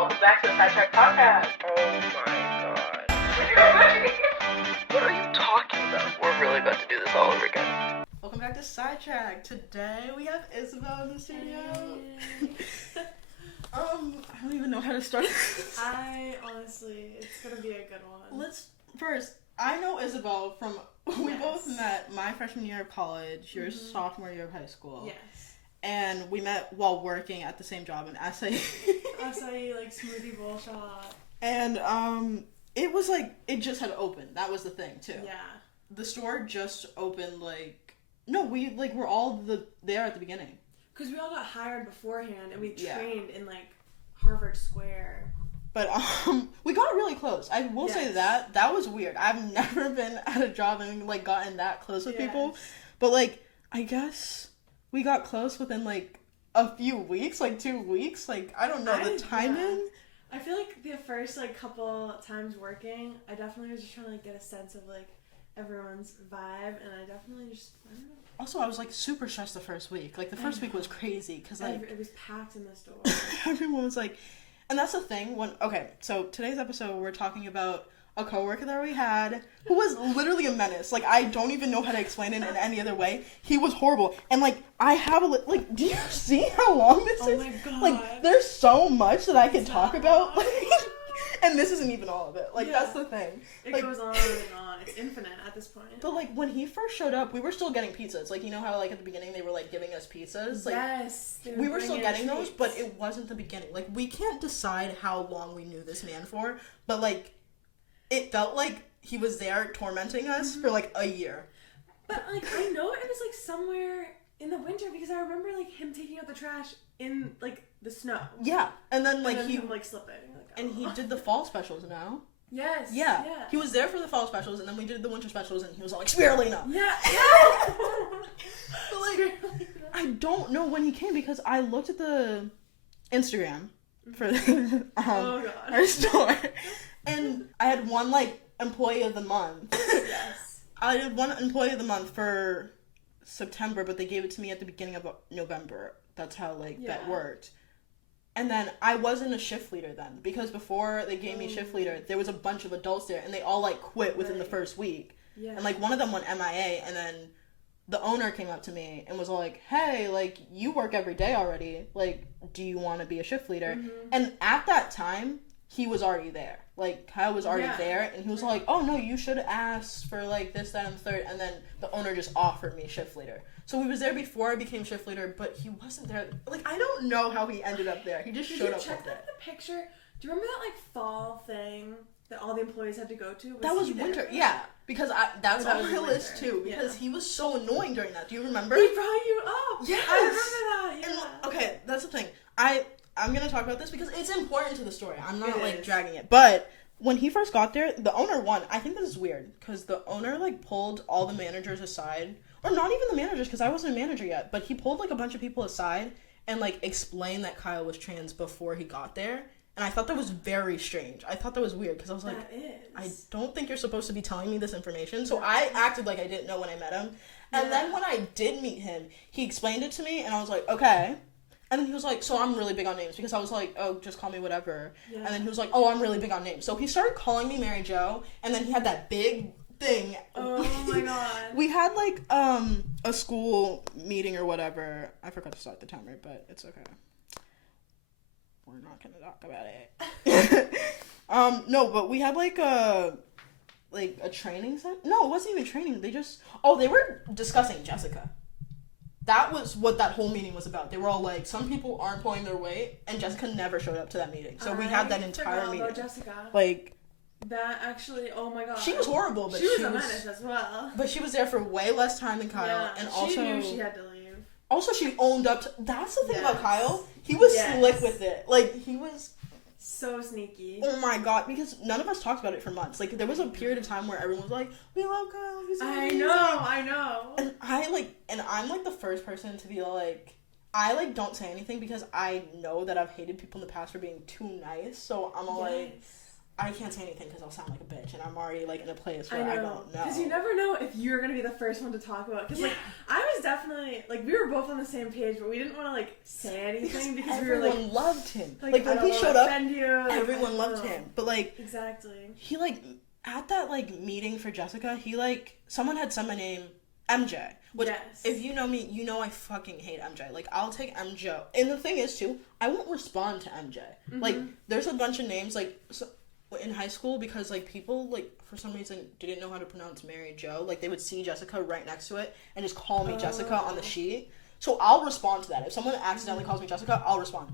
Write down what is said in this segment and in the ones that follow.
Welcome back to the Sidetrack'd podcast. Oh my god. What are you talking about? We're really about to do this all over again. Welcome back to Sidetrack'd. Today we have Isabel in the studio. I don't even know how to start this. Honestly, it's gonna be a good one. I know Isabel from, we Yes. both met my freshman year of college, your sophomore year of high school. Yes. And we met while working at the same job in SAE. Acai, like, smoothie bowl shop. And, it was like, it just had opened. That was the thing, too. Yeah. The store just opened, we're all there at the beginning. Because we all got hired beforehand, and we Yeah. trained in, like, Harvard Square. But, we got really close. I will say that was weird. I've never been at a job and, like, gotten that close with people. But, like, I guess we got close within, like, a few weeks, like 2 weeks. Like, I don't know, the timing. Yeah. I feel like the first, like, couple times working, I definitely was just trying to, like, get a sense of, like, everyone's vibe, and I definitely just, I don't know. Also, I was, like, super stressed the first week. Like, the first week was crazy, because, like... It was packed in the store. Everyone was, like... And that's the thing, so today's episode, we're talking about a coworker that we had, who was literally a menace. Like, I don't even know how to explain it in any other way. He was horrible. And, like, I have do you see how long this is? Oh my god. Like, there's so much that I could talk about. And this isn't even all of it. Like, that's the thing. It like, goes on and on. It's infinite at this point. But, like, when he first showed up, we were still getting pizzas. Like, you know how, like, at the beginning they were, like, giving us pizzas? Like, yes. We were still getting those, but it wasn't the beginning. Like, we can't decide how long we knew this man for, but, like, it felt like he was there tormenting us for, like, a year. But, like, I know it was, like, somewhere in the winter, because I remember, like, him taking out the trash in, like, the snow. Yeah, and then, like, him, like, slipping. Like, and he did the fall specials now. Yes. Yeah. He was there for the fall specials, and then we did the winter specials, and he was all like, Spirulina! Yeah. But, like, I don't know when he came, because I looked at the Instagram for our store, and I had one, like, employee of the month. Yes. I did one employee of the month for September, but they gave it to me at the beginning of November. That's how, like, that worked. And then I wasn't a shift leader then, because before they gave me shift leader, there was a bunch of adults there, and they all, like, quit within the first week. Yeah. And, like, one of them went MIA, and then the owner came up to me and was all like, hey, like, you work every day already. Like, do you want to be a shift leader? Mm-hmm. And at that time, he was already there. Like, Kyle was already there, and he was like, oh, no, you should ask for, like, this, that, and the third. And then the owner just offered me shift leader. So he was there before I became shift leader, but he wasn't there. Like, I don't know how he ended up there. He just showed up one day. Did you check out the picture? Do you remember that, like, fall thing that all the employees had to go to? That was winter, yeah. Because that was on my list, too. Because he was so annoying during that. Do you remember? He brought you up. Yes. I remember that, yeah. And, okay, that's the thing. I'm going to talk about this because it's important to the story. I'm not, like, dragging it. But when he first got there, the owner won. I think this is weird because the owner, like, pulled all the managers aside. Or not even the managers, because I wasn't a manager yet. But he pulled, like, a bunch of people aside and, like, explained that Kyle was trans before he got there. And I thought that was very strange. I thought that was weird because I was like, I don't think you're supposed to be telling me this information. So I acted like I didn't know when I met him. And then when I did meet him, he explained it to me, and I was like, okay. And then he was like, so I'm really big on names, because I was like, oh, just call me whatever. Yeah. And then he was like, oh, I'm really big on names. So he started calling me Mary Jo, and then he had that big thing. Oh my god. We had, like, a school meeting or whatever. I forgot to start the timer, but it's okay. We're not gonna talk about it. No, but we had, like a training set. No, it wasn't even training. They were discussing Jessica. That was what that whole meeting was about. They were all like, some people aren't pulling their weight, and Jessica never showed up to that meeting. So we had that entire meeting. About Jessica. Like, that actually, oh my god. She was horrible, but she was a menace as well. But she was there for way less time than Kyle, and also she knew she had to leave. Also, she owned up to. That's the thing about Kyle. He was slick with it. Like, he was so sneaky. Oh my god, because none of us talked about it for months. Like, there was a period of time where everyone was like, we love Kyle, he's amazing. I know. And I'm like the first person to be like, I like don't say anything because I know that I've hated people in the past for being too nice. So I'm like, I can't say anything because I'll sound like a bitch, and I'm already like in a place where I I don't know. know. Because you never know if you're gonna be the first one to talk about. Because like I was definitely like we were both on the same page, but we didn't want to like say anything because we were like everyone loved him. Like Like when he showed up, everyone like, loved him. But like exactly. he like at that like meeting for Jessica, he like someone had said my name MJ. Which, if you know me, you know I fucking hate MJ. Like, I'll take MJ. And the thing is, too, I won't respond to MJ. Mm-hmm. Like, there's a bunch of names, like, so, in high school, because, like, people, like, for some reason, didn't know how to pronounce Mary Jo. Like, they would see Jessica right next to it and just call me Jessica on the sheet. So I'll respond to that. If someone accidentally calls me Jessica, I'll respond.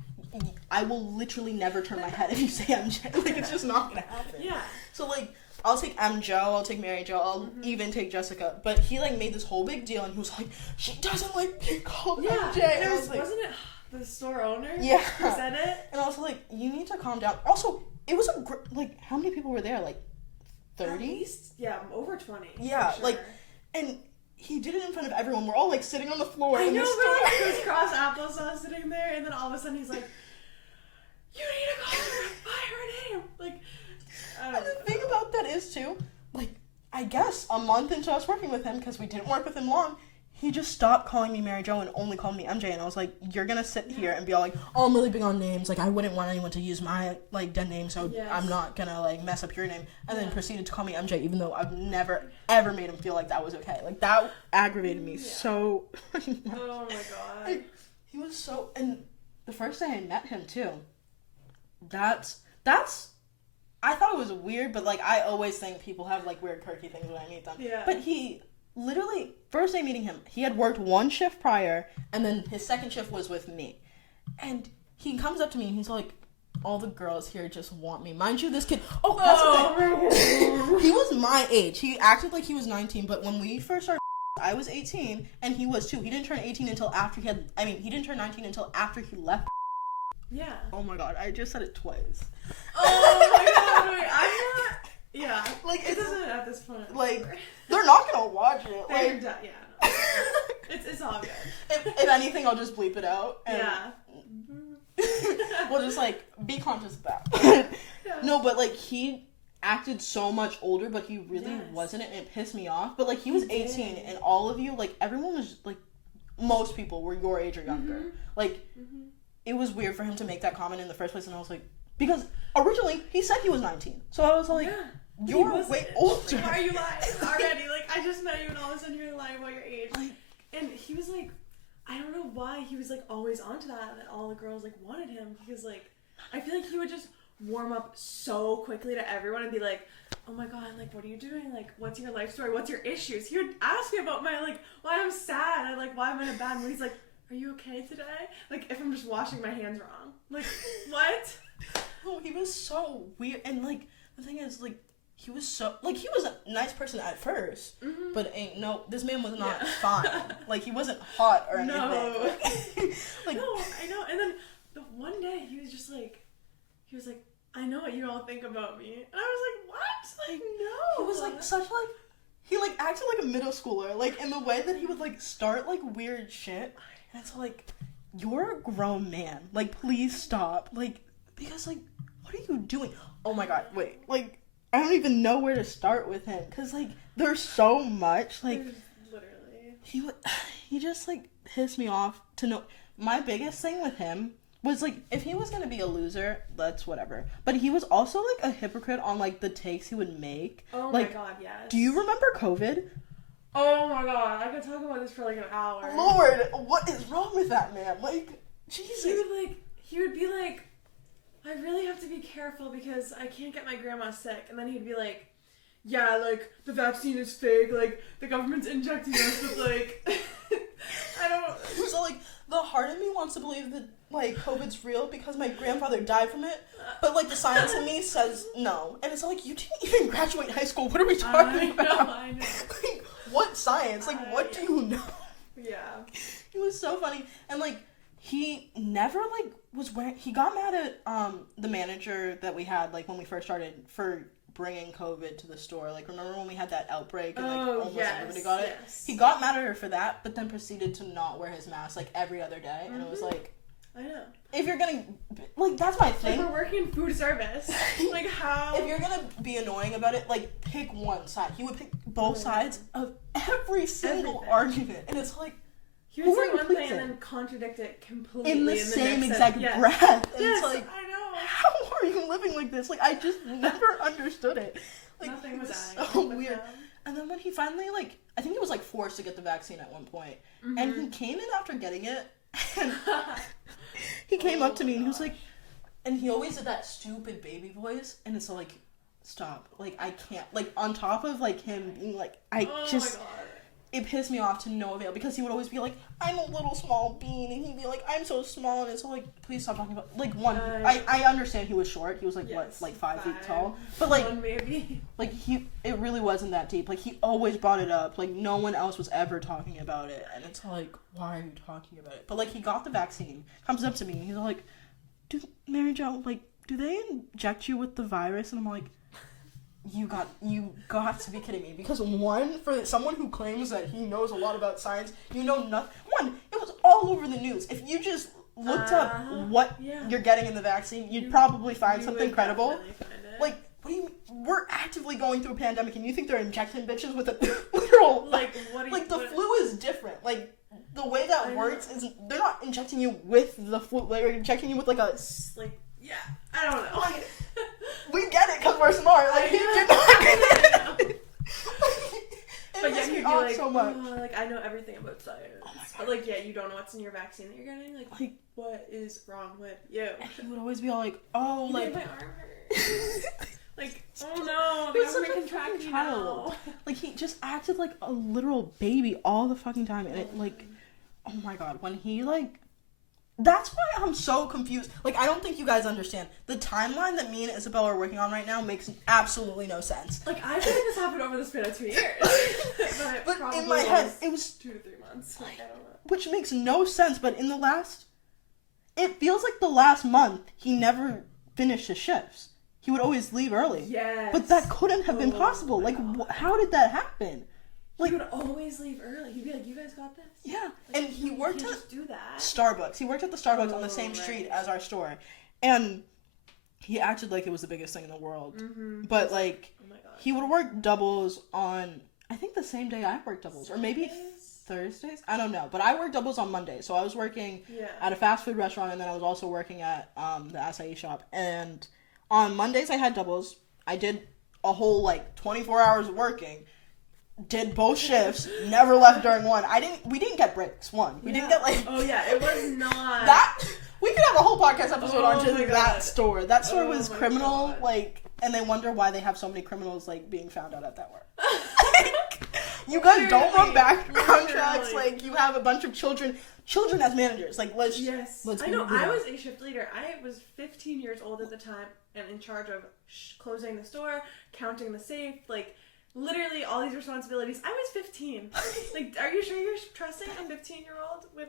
I will literally never turn my head if you say MJ. Like, it's just not gonna happen. Yeah. So, like, I'll take MJ, I'll take Mary Jo, I'll even take Jessica. But he, like, made this whole big deal, and he was like, she doesn't like being called MJ. And I was like, wasn't it the store owner who said it? And I was like, you need to calm down. Also, it was like, how many people were there? Like, 30? At least, over 20. Yeah, for sure. like, and he did it in front of everyone. We're all, like, sitting on the floor I in know, the but store. crisscross applesauce sitting there, and then all of a sudden he's like, you need to call her by her name. Like, I don't know. And the thing about that is, too, like, I guess a month into us working with him, because we didn't work with him long, he just stopped calling me Mary Jo and only called me MJ, and I was like, you're gonna sit here and be all like, oh, I'm really big on names, like, I wouldn't want anyone to use my, like, dead name, so I'm not gonna, like, mess up your name, and then proceeded to call me MJ, even though I've never, ever made him feel like that was okay. Like, that aggravated me so much. Oh, my God. Like, he was so, and the first day I met him, too, that's, I thought it was weird, but, like, I always think people have, like, weird, quirky things when I meet them. Yeah. But he literally, first day meeting him, he had worked one shift prior, and then his second shift was with me. And he comes up to me, and he's like, all the girls here just want me. Mind you, this kid, that's the thing. He was my age. He acted like he was 19, but when we first started, I was 18, and he was too. He didn't turn 18 until after he didn't turn 19 until after he left. Yeah. Oh my God, I just said it twice. Oh my God, wait, I'm not. Yeah. Like, it doesn't at this point. Like, they're not gonna watch it. They're Like, done, yeah. No. It's all good. If anything, I'll just bleep it out. And Yeah. we'll just, like, be conscious of that. Yeah. No, but, like, he acted so much older, but he really wasn't, and it pissed me off. But, like, he was 18, and all of you, like, everyone was, like, most people were your age or younger. Like, it was weird for him to make that comment in the first place, and I was like, because originally, he said he was 19. So I was like, you're way older. Like, why are you lying already? Like, I just met you, and all of a sudden you're lying about your age. Like, and he was like, I don't know why he was like always onto that, and all the girls like wanted him, because like, I feel like he would just warm up so quickly to everyone and be like, oh my God, like, what are you doing? Like, what's your life story? What's your issues? He would ask me about my, like, why I'm sad, and like, why am I in a bad mood? He's like, are you okay today? Like, if I'm just washing my hands wrong. Like, what? Oh, he was so weird. And, like, the thing is, like, he was so, like, he was a nice person at first, but this man was not fine. Like, he wasn't hot or anything. No. Like, no, I know. And then the one day he was just like, I know what you all think about me. And I was like, what? Like, no. He was, like, such, like, he, like, acted like a middle schooler. Like, in the way that he would, like, start, like, weird shit. And it's like, you're a grown man. Like, please stop. Like, because, like, what are you doing? Oh my God, wait. Like, I don't even know where to start with him. Because, like, there's so much. Like, literally. He just, like, pissed me off to know. My biggest thing with him was, like, if he was going to be a loser, that's whatever. But he was also, like, a hypocrite on, like, the takes he would make. Oh like, my God, yes. Do you remember COVID? Oh my God, I could talk about this for like an hour. Lord, what is wrong with that man? Like, Jesus. He would be like, I really have to be careful because I can't get my grandma sick. And then he'd be like, yeah, like, the vaccine is fake, like, the government's injecting us with, like, I don't. So, like, the heart of me wants to believe that, like, COVID's real because my grandfather died from it, but, like, the science in me says no. And it's like, you didn't even graduate high school. What are we talking about? I know. Like, what science? Like, what do you know? Yeah. It was so funny. And, like, he never, like, was wearing... He got mad at the manager that we had, like, when we first started for bringing COVID to the store. Like, remember when we had that outbreak and, like, almost everybody got it? Yes. He got mad at her for that, but then proceeded to not wear his mask, like, every other day. And it was like... I know. if you're gonna, like, that's my thing. Like, we're working food service. Like, how? If you're gonna be annoying about it, like, pick one side. He would pick both sides of every single argument, and it's like, he would say one thing and then contradict it completely in the same exact breath. And yes, it's like, I know. how are you living like this? Like, I just never understood it. Like, Nothing was so weird. And then when he finally, like, I think he was, like, forced to get the vaccine at one point, and he came in after getting it, and he came up to me, and he was like, and he always did that stupid baby voice, and it's like, stop. Like, I can't. Like, on top of, like, him being like, My God. It pissed me off to no avail, because he would always be like, I'm a little small bean, and he'd be like, I'm so small, and it's like, please stop talking about, like, one, I understand he was short, he was, like, what, like, 5 feet tall, but, like, maybe. Like, it really wasn't that deep, like, he always brought it up, like, no one else was ever talking about it, and it's like, why are you talking about it? But, like, he got the vaccine, comes up to me, and he's like, Mary Jo, like, do they inject you with the virus? And I'm like, you got to be kidding me, because one, for someone who claims that he knows a lot about science, you know nothing. One, it was all over the news. If you just looked up what you're getting in the vaccine, you'd probably find something credible. Like, what do you mean? We're actively going through a pandemic, and you think they're injecting bitches with a literal, like, what? Like, the flu is different. Like, the way that works is they're not injecting you with the flu. They're injecting you with, like, a, like, yeah, I don't know. We get it because we're smart. Like, you're not gonna. But yeah, you'd be like, so much. Oh, like, I know everything about science. Oh my God. But, like, yeah, you don't know what's in your vaccine that you're getting. Like, what is wrong with you? And he would always be all like, oh, like, my arm hurts. Like, oh no, the government can track me now. Like, he just acted like a literal baby all the fucking time, and it, like, oh my God, when he, like, that's why I'm so confused. Like, I don't think you guys understand. The timeline that me and Isabel are working on right now makes absolutely no sense. Like, I feel like this happened over the span of 2 years. but in my head, it was 2 to 3 months. Like, I don't know. Which makes no sense, but in the last, it feels like the last month, he never finished his shifts. He would always leave early. Yes. But that couldn't have been possible. Like, how did that happen? Like, he would always leave early. He'd be like, you guys got this? Yeah. Like, and he worked at just do that. Starbucks. He worked at the Starbucks on the same street as our store. And he acted like it was the biggest thing in the world. Mm-hmm. But, like, oh my God, he would work doubles on, I think, the same day I worked doubles. Or maybe Thursdays? I don't know. But I worked doubles on Monday. So I was working at a fast food restaurant, and then I was also working at the acai shop. And on Mondays I had doubles. I did a whole, like, 24 hours of working. Did both shifts, never left during one. We didn't get breaks, one. We didn't get, like... Oh, yeah, it was not... That... We could have a whole podcast episode on just that store. That store was criminal, like... And they wonder why they have so many criminals, like, being found out at that work. You guys don't run background checks, like, you have a bunch of children as managers, like, let's be I know, I was a shift leader. I was 15 years old at the time, and in charge of closing the store, counting the safe, like... Literally all these responsibilities. I was 15. Like, are you sure you're trusting a 15-year-old with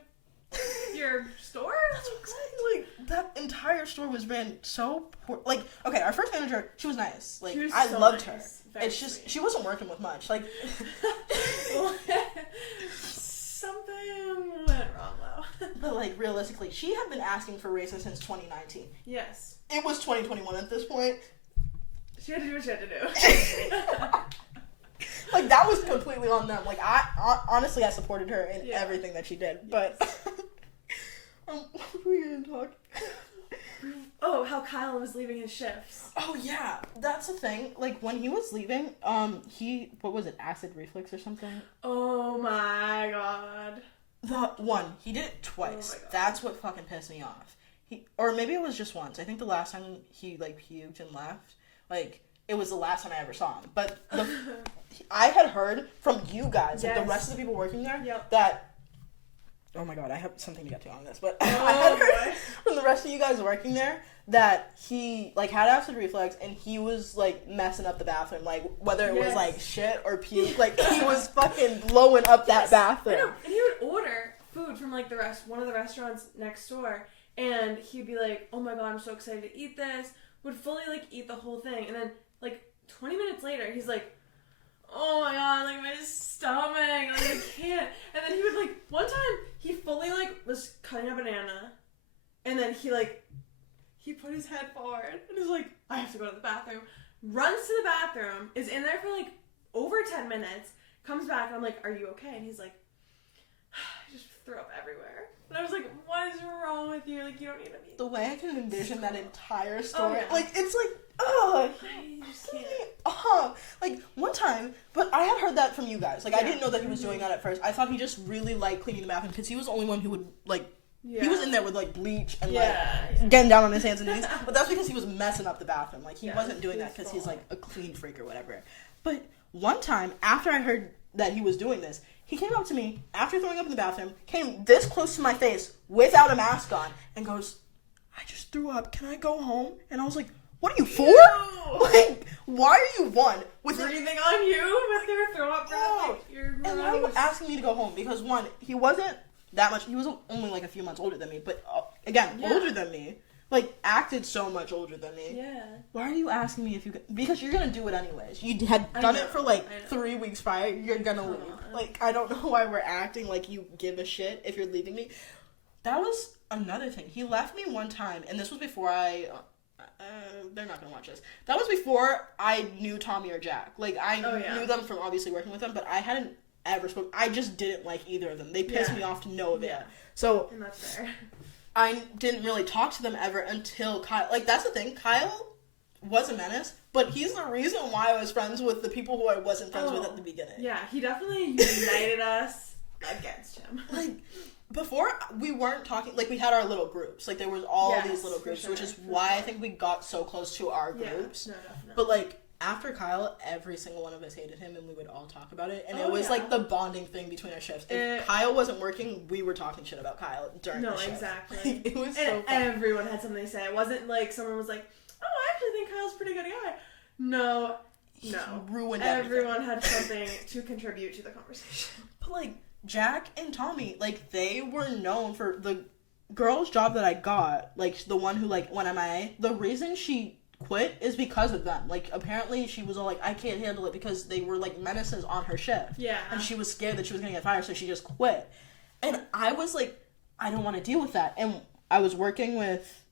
your store? That's what I'm saying. Like, that entire store was ran so poor. Like, okay, our first manager, she was nice. Like, I loved her. It's just, she wasn't working with much. Like, something went wrong, though. But, like, realistically, she had been asking for raises since 2019. Yes. It was 2021 at this point. She had to do what she had to do. Like, that was completely on them. Like, I honestly, I supported her in everything that she did. But, what were we going to talk? Oh, how Kyle was leaving his shifts. Oh, yeah. That's the thing. Like, when he was leaving, what was it, acid reflux or something? Oh, my God. He did it twice. Oh, that's what fucking pissed me off. Or maybe it was just once. I think the last time he, like, puked and left, like... It was the last time I ever saw him. But I had heard from you guys, like the rest of the people working there, that... Oh my God, I have something to get to on this. But I had heard from the rest of you guys working there that he, like, had acid reflux and he was, like, messing up the bathroom. Like, whether it was, like, shit or puke. Like, he was fucking blowing up that bathroom. I know. And he would order food from, like, one of the restaurants next door. And he'd be like, oh my God, I'm so excited to eat this. Would fully, like, eat the whole thing. And then... Like, 20 minutes later, he's like, oh my God, like, my stomach, like, I can't. And then he would, like, one time, he fully, like, was cutting a banana, And then he put his head forward and is like, I have to go to the bathroom. Runs to the bathroom, is in there for like over 10 minutes, comes back, and I'm like, are you okay? And he's like, I just threw up everywhere. And I was like, what is wrong with you? Like, you don't need to be... The way I can envision that entire story, yeah. like, it's like, oh, I just can't. Like, one time, but I had heard that from you guys. Like, I Yeah. didn't know that he was doing that at first. I thought he just really liked cleaning the bathroom, because he was the only one who would, like, Yeah. he was in there with, like, bleach and, yeah. like, getting down on his hands and knees. But that's because he was messing up the bathroom. Like, he Yeah, wasn't doing he that was because he's, full. like, a clean freak or whatever. But one time, after I heard that he was doing this, he came up to me, after throwing up in the bathroom, came this close to my face without a mask on, and goes, I just threw up. Can I go home? And I was like, what are you for? Ew. Like, why are you, one, with Breathing on you with your throw up breath? No. Like, you're and why are you gross. asking me to go home? Because, one, he wasn't that much, he was only, like, a few months older than me, but, again, Yeah. older than me. Like, acted so much older than me. Yeah. Why are you asking me if you... Because you're gonna do it anyways. You had I done know, it for, like, I know. 3 weeks prior. You're gonna Come leave. on. Like, I don't know why we're acting like you give a shit if you're leaving me. That was another thing. He left me one time, and this was before I... they're not gonna watch this. That was before I knew Tommy or Jack. Like, I Oh, yeah. knew them from obviously working with them, but I hadn't ever spoken... I just didn't like either of them. They pissed Yeah. me off to no avail. Yeah. So... And that's fair. I didn't really talk to them ever until Kyle. Like, that's the thing. Kyle was a menace, but he's the reason why I was friends with the people who I wasn't friends with at the beginning. Yeah, he definitely united us against him. Like, before, we weren't talking, like, we had our little groups. Like, there was all Yes, these little for groups, sure, which is for why I sure. think we got so close to our groups. Yeah, no, definitely. But, like, after Kyle, every single one of us hated him, and we would all talk about it. And it Oh, was, yeah. like, the bonding thing between our shifts. If Kyle wasn't working, we were talking shit about Kyle during No, the shift. exactly. It was And so fun. everyone had something to say. It wasn't like someone was like, oh, I actually think Kyle's a pretty good guy. No. He No. ruined everything. Everyone had something to contribute to the conversation. But, like, Jack and Tommy, like, they were known for the girl's job that I got, like, the one who, like, went MIA. The reason she quit is because of them. Like, apparently she was all like, I can't handle it because they were, like, menaces on her shift. Yeah. And she was scared that she was gonna get fired, so she just quit. And I was like, I don't want to deal with that. And I was working with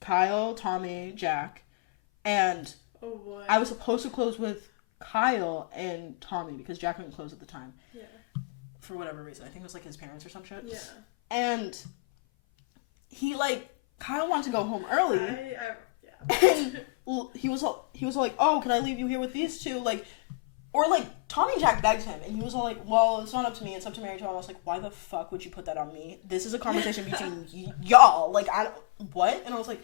Kyle, Tommy, Jack, and Oh boy. I was supposed to close with Kyle and Tommy because Jack couldn't close at the time. Yeah. For whatever reason. I think it was, like, his parents or some shit. Yeah. And he, like, Kyle wanted to go home early. Yeah. And he was all like, oh, can I leave you here with these two? Like, or, like, Tommy and Jack begged him, and he was all like, well, it's not up to me, it's up to Mary Jo. And I was like, why the fuck would you put that on me? This is a conversation between y'all. Like, what? And I was like,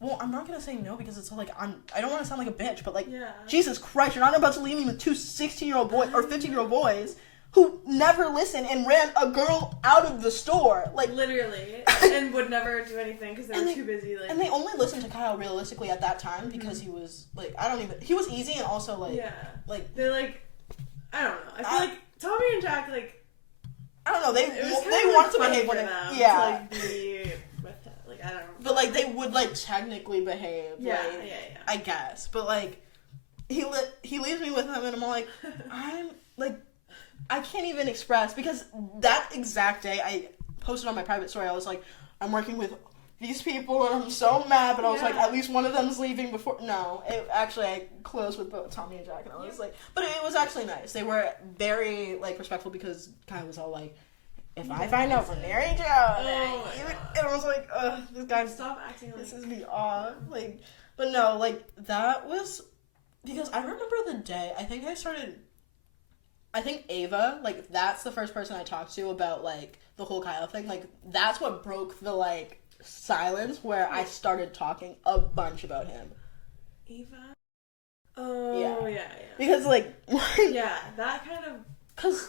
well, I'm not gonna say no because it's like, I don't want to sound like a bitch, but, like, Yeah. Jesus Christ, you're not about to leave me with two 16-year-old boys or 15-year-old boys who never listened and ran a girl out of the store. Like, Literally. And would never do anything because they were too busy. Like, and they only listened to Kyle realistically at that time because he was, like, he was easy and also, like, yeah. like, They like, I don't know. I feel like Tommy and Jack, like, I don't know, they it was kind they of wanted to fun behave for when them they, yeah. to, like, be with him. Like, I don't know. But, like, they would, like, technically behave. Yeah, like, yeah. I guess. But, like, he leaves me with him, and I'm like, I can't even express, because that exact day, I posted on my private story, I was like, I'm working with these people, and I'm so mad, but I was like, Yeah. at least one of them's leaving before, no, actually, I closed with both Tommy and Jack, and I was like, but it was actually nice. They were very, like, respectful, because Kyle was all like, if I find out from Mary Jo, and I was like, this guy, Stop acting like pisses me off, like, but no, like, that was, because I remember the day, I think Ava, like, that's the first person I talked to about, like, the whole Kyle thing, like, that's what broke the, like, silence where I started talking a bunch about him. Ava? Oh, yeah. Because, like, Yeah, that kind of... because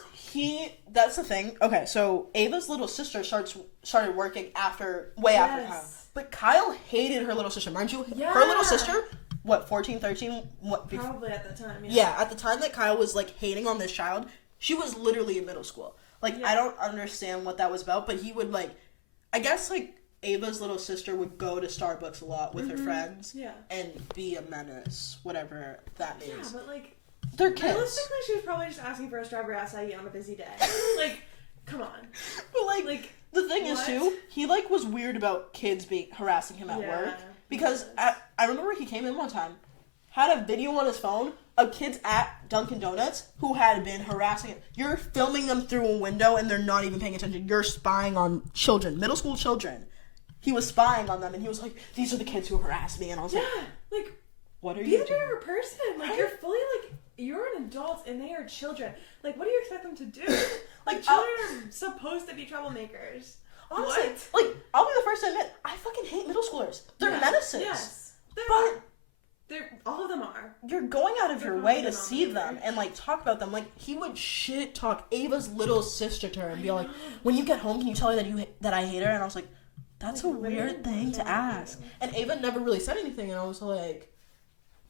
that's the thing, okay, so Ava's little sister started working after Kyle. But Kyle hated her little sister, mind you, Yeah. her little sister, what, 14, 13, what? Probably at the time, Yeah, at the time that Kyle was, like, hating on this child, she was literally in middle school. Like, Yeah. I don't understand what that was about, but he would, like, I guess, like, Ava's little sister would go to Starbucks a lot with her friends Yeah. and be a menace, whatever that means. Yeah, but, like, They're kids. realistically, she was probably just asking for a strawberry acai on a busy day. Like, come on. But, like, Like, The thing is, too, he, like, was weird about kids harassing him at work. Because I remember he came in one time, had a video on his phone of kids at Dunkin' Donuts who had been harassing him. You're filming them through a window and they're not even paying attention. You're spying on children, middle school children. He was spying on them and he was like, these are the kids who harassed me. And I was like, what are you doing? doing? Be a bigger person. Like, you're fully, like, you're an adult and they are children. Like, what do you expect them to do? Like, children are supposed to be troublemakers. Honestly, like, I'll be the first to admit, I fucking hate middle schoolers. They're menaces. Yes. All of them are. You're going out of your way to see them and, like, talk about them. Like, he would shit talk Ava's little sister to her and be like, when you get home, can you tell her that I hate her? And I was like, that's a weird thing to ask. And Ava never really said anything, and I was like,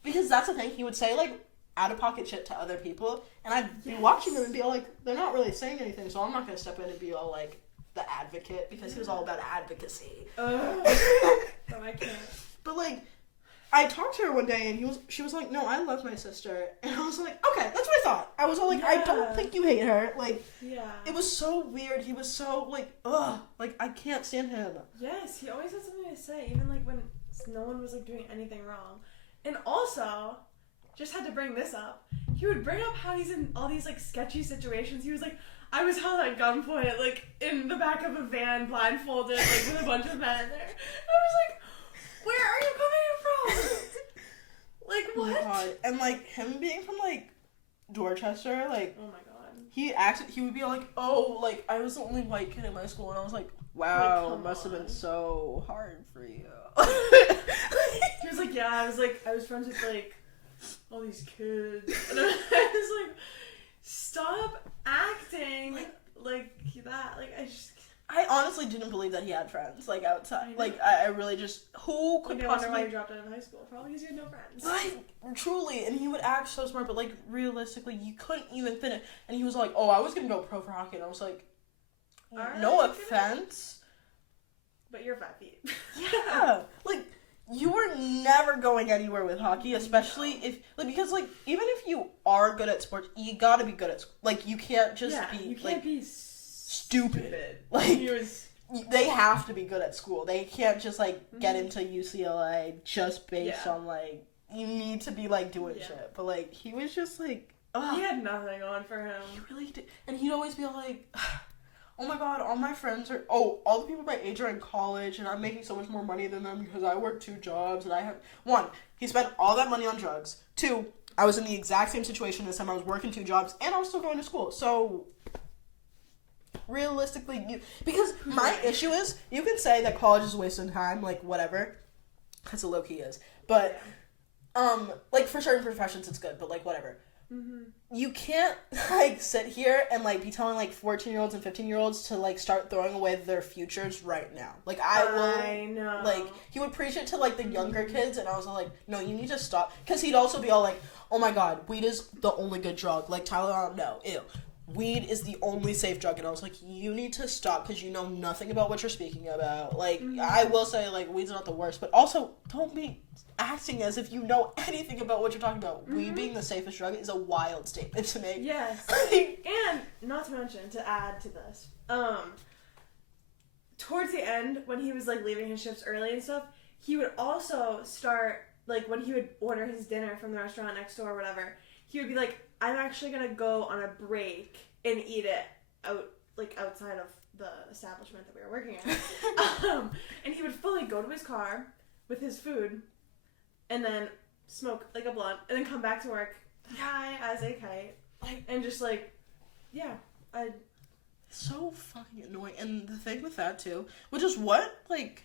because that's the thing, he would say, like, out-of-pocket shit to other people, and I'd be watching them and be like, they're not really saying anything, so I'm not going to step in and be all, like, the advocate, because he was all about advocacy. Oh, I can't. But, like, I talked to her one day, and she was like, no, I love my sister, and I was like, okay, that's what I thought. I was all like, I don't think you hate her. Like, it was so weird. He was so, like, ugh, like, I can't stand him. Yes, he always had something to say, even, like, when no one was, like, doing anything wrong. And also, just had to bring this up, he would bring up how he's in all these, like, sketchy situations. He was like, I was held at gunpoint, like, in the back of a van, blindfolded, like, with a bunch of men in there. I was like, where are you coming from? Like, what? Oh God. And, like, him being from, like, Dorchester, like, oh my God. He would be like, oh, like, I was the only white kid in my school, and I was like, wow, it must have been so hard for you. He was like, yeah, I was friends with, like, all these kids. And I was like, stop acting like that. Like, I honestly didn't believe that he had friends, like, outside. Like, I really just, who could possibly... wonder why you dropped out of high school. Probably because you had no friends. Like, truly, and he would act so smart, but, like, realistically, you couldn't even fit it. And he was like, oh, I was gonna go pro for hockey, and I was like, no offense. But you're 5 feet. Yeah, like, you were never going anywhere with hockey, especially if, like, because, like, even if you are good at sports, you gotta be good at, like, you can't just be, you can't like, be stupid. Like, they have to be good at school. They can't just, like, get into UCLA just based on, like, you need to be, like, doing shit. But, like, he was just, like, ugh. He had nothing on for him. He really did. And he'd always be like, oh my God, all my friends are, all the people my age are in college, and I'm making so much more money than them because I work 2 jobs, and I have, 1, he spent all that money on drugs. 2, I was in the exact same situation as him. I was working 2 jobs, and I was still going to school. So, realistically, because my issue is, you can say that college is a waste of time, like, whatever, because it low-key is, but, like, for certain professions it's good, but, like, whatever. You can't, like, sit here and, like, be telling, like, 14-year-olds and 15-year-olds to, like, start throwing away their futures right now. Like, I know. Like, he would preach it to, like, the younger kids, and I was like, no, you need to stop. Because he'd also be all like, oh my God, weed is the only good drug. Like, Tylenol, no, ew. Weed is the only safe drug. And I was like, you need to stop because you know nothing about what you're speaking about. Like, I will say, like, weed's not the worst, but also, don't be acting as if you know anything about what you're talking about. Weed being the safest drug is a wild statement to make. Yes. And, not to mention, to add to this, towards the end, when he was, like, leaving his shifts early and stuff, he would also start, like, when he would order his dinner from the restaurant next door or whatever, he would be like, I'm actually gonna go on a break and eat it outside of the establishment that we were working at. And he would fully go to his car with his food and then smoke, like, a blunt, and then come back to work high as a kite, and just, like, so fucking annoying. And the thing with that, too, which is what, like,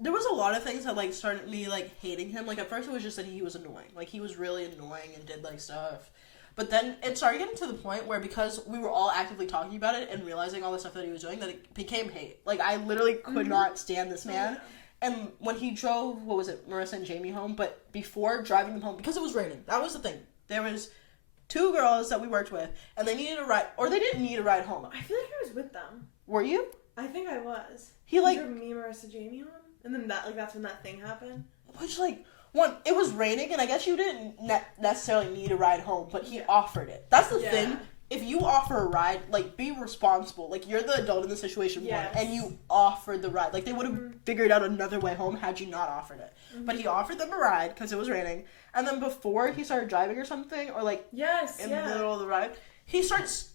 there was a lot of things that, like, started me, like, hating him. Like, at first it was just that he was annoying. Like, he was really annoying and did, like, stuff. But then it started getting to the point where, because we were all actively talking about it and realizing all the stuff that he was doing, that it became hate. Like, I literally could not stand this man. And when he drove, Marissa and Jamie home, but before driving them home, because it was raining, that was the thing. There was 2 girls that we worked with, and they needed a ride, or they didn't need a ride home. I feel like I was with them. Were you? I think I was. He, like... You drove me, Marissa, Jamie home? And then that's when that thing happened? Which, like, 1, it was raining, and I guess you didn't necessarily need a ride home, but he offered it. That's the thing. if you offer a ride, like, be responsible. Like, you're the adult in the situation, Yes. one, and you offered the ride. Like, they would have figured out another way home had you not offered it. But he offered them a ride because it was raining, and then before he started driving or something, or, like, in the middle of the ride, he starts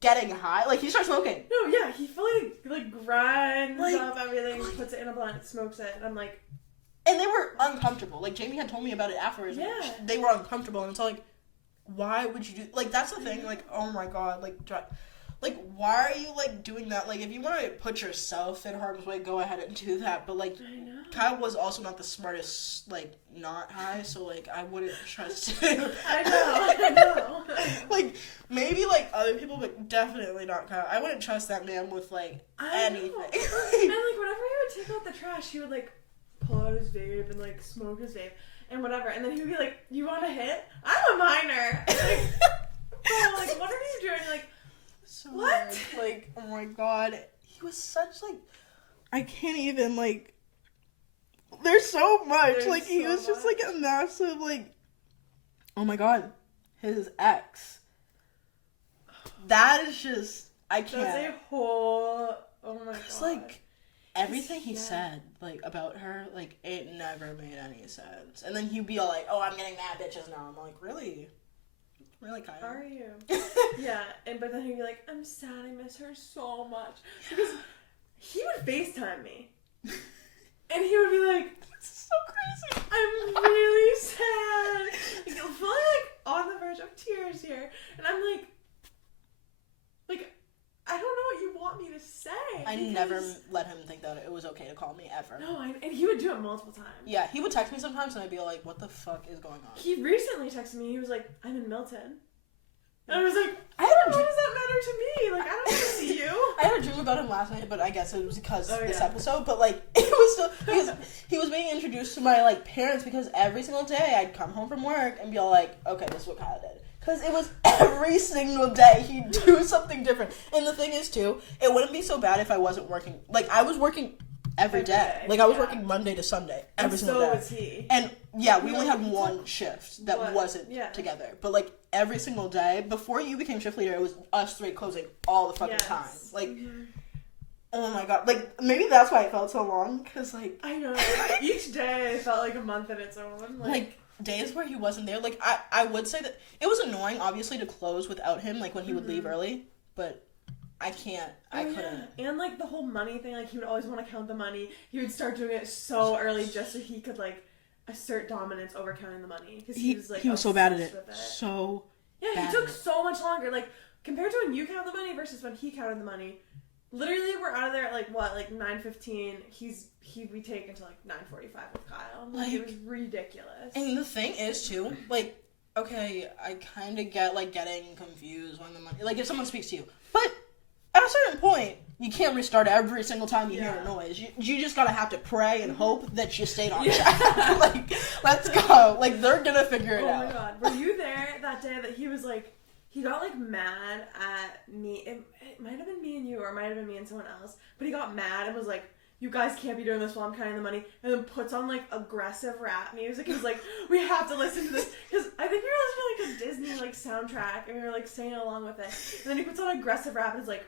getting high. Like, he starts smoking. No, yeah, he fully, like, grinds Like, up everything, puts it in a blunt, smokes it, and I'm like... And they were uncomfortable. Like, Jamie had told me about it afterwards. Yeah. They were uncomfortable, and it's like, why would you do... Like, that's the thing. Like, oh my god. Like, why are you, like, doing that? Like, if you want to put yourself in harm's way, go ahead and do that. But, like, I know. Kyle was also not the smartest, like, not high, so, like, I wouldn't trust him. I know. Like, maybe, like, other people, but definitely not Kyle. I wouldn't trust that man with, like, anything. And, like, whenever he would take out the trash, he would, like, pull out his vape and, like, smoke his vape and whatever. And then he would be like, you want a hit? I'm a minor. Like, bro, like, what are you doing? Like, so what? Weird. Like, oh my god. He was such, like, I can't even, like, there's so much. There's like, he so was just, much. like, a massive, like, oh my god. His ex. That is just, I can't. That's a whole, oh my god. It's like, everything he Yeah. said, like, about her, like, it never made any sense. And then he'd be all like, oh, I'm getting mad bitches now. I'm like, really? Really, Kyle? Are you? Yeah, but then he'd be like, I'm sad, I miss her so much. Because he would FaceTime me. And he would be like, It's so crazy. I'm really sad. Like, fully, like, on the verge of tears here. And I'm like, I don't know what you want me to say. I because... never let him think that it was okay to call me ever. No, and he would do it multiple times. Yeah, he would text me sometimes and I'd be like, what the fuck is going on? He recently texted me, he was like, I'm in Milton. And I was like, I had a what does that matter to me? Like, I don't want to see you. I had a dream about him last night, but I guess it was because Oh, this yeah. episode. But, like, it was still, because he was being introduced to my, like, parents because every single day I'd come home from work and be all like, okay, this is what Kyle did. Because it was every single day he'd do something different. And the thing is, too, it wouldn't be so bad if I wasn't working. Like, I was working every day. Like, I was working Monday to Sunday. Every single day. So was he. And, yeah, we only had one shift that What? wasn't Yeah. together. But, like, every single day, before you became shift leader, it was us three closing all the fucking Yes. time. Like, Mm-hmm. oh my god. Like, maybe that's why it felt so long. Because, like, I know. Each day felt like a month in its own. like, days where he wasn't there, like, I would say that it was annoying, obviously, to close without him, like, when he would leave early. But I can't. I couldn't. Yeah. And, like, the whole money thing, like, he would always want to count the money. He would start doing it so early just so he could, like, assert dominance over counting the money. Because he was, like, he was so bad at it. obsessed with it. So Yeah, bad he took at it. so much longer. Like, compared to when you count the money versus when he counted the money, literally we're out of there at, like, what, like, 9:15. We take until, like, 9:45 with Kyle. Like, it was ridiculous. And the thing is, too, like, okay, I kind of get, like, getting confused when the money, like, if someone speaks to you. But at a certain point, you can't restart every single time you hear a noise. You just gotta have to pray and hope that you stayed on track. Like, let's go. Like, they're gonna figure it out. Oh my god. Were you there that day that he was like, he got like mad at me? It might have been me and you, or it might have been me and someone else. But he got mad and was like, you guys can't be doing this while I'm counting the money. And then puts on like aggressive rap music. He was like, we have to listen to this. Because I think we were listening to like a Disney like soundtrack and we were like singing along with it. And then he puts on aggressive rap and is like,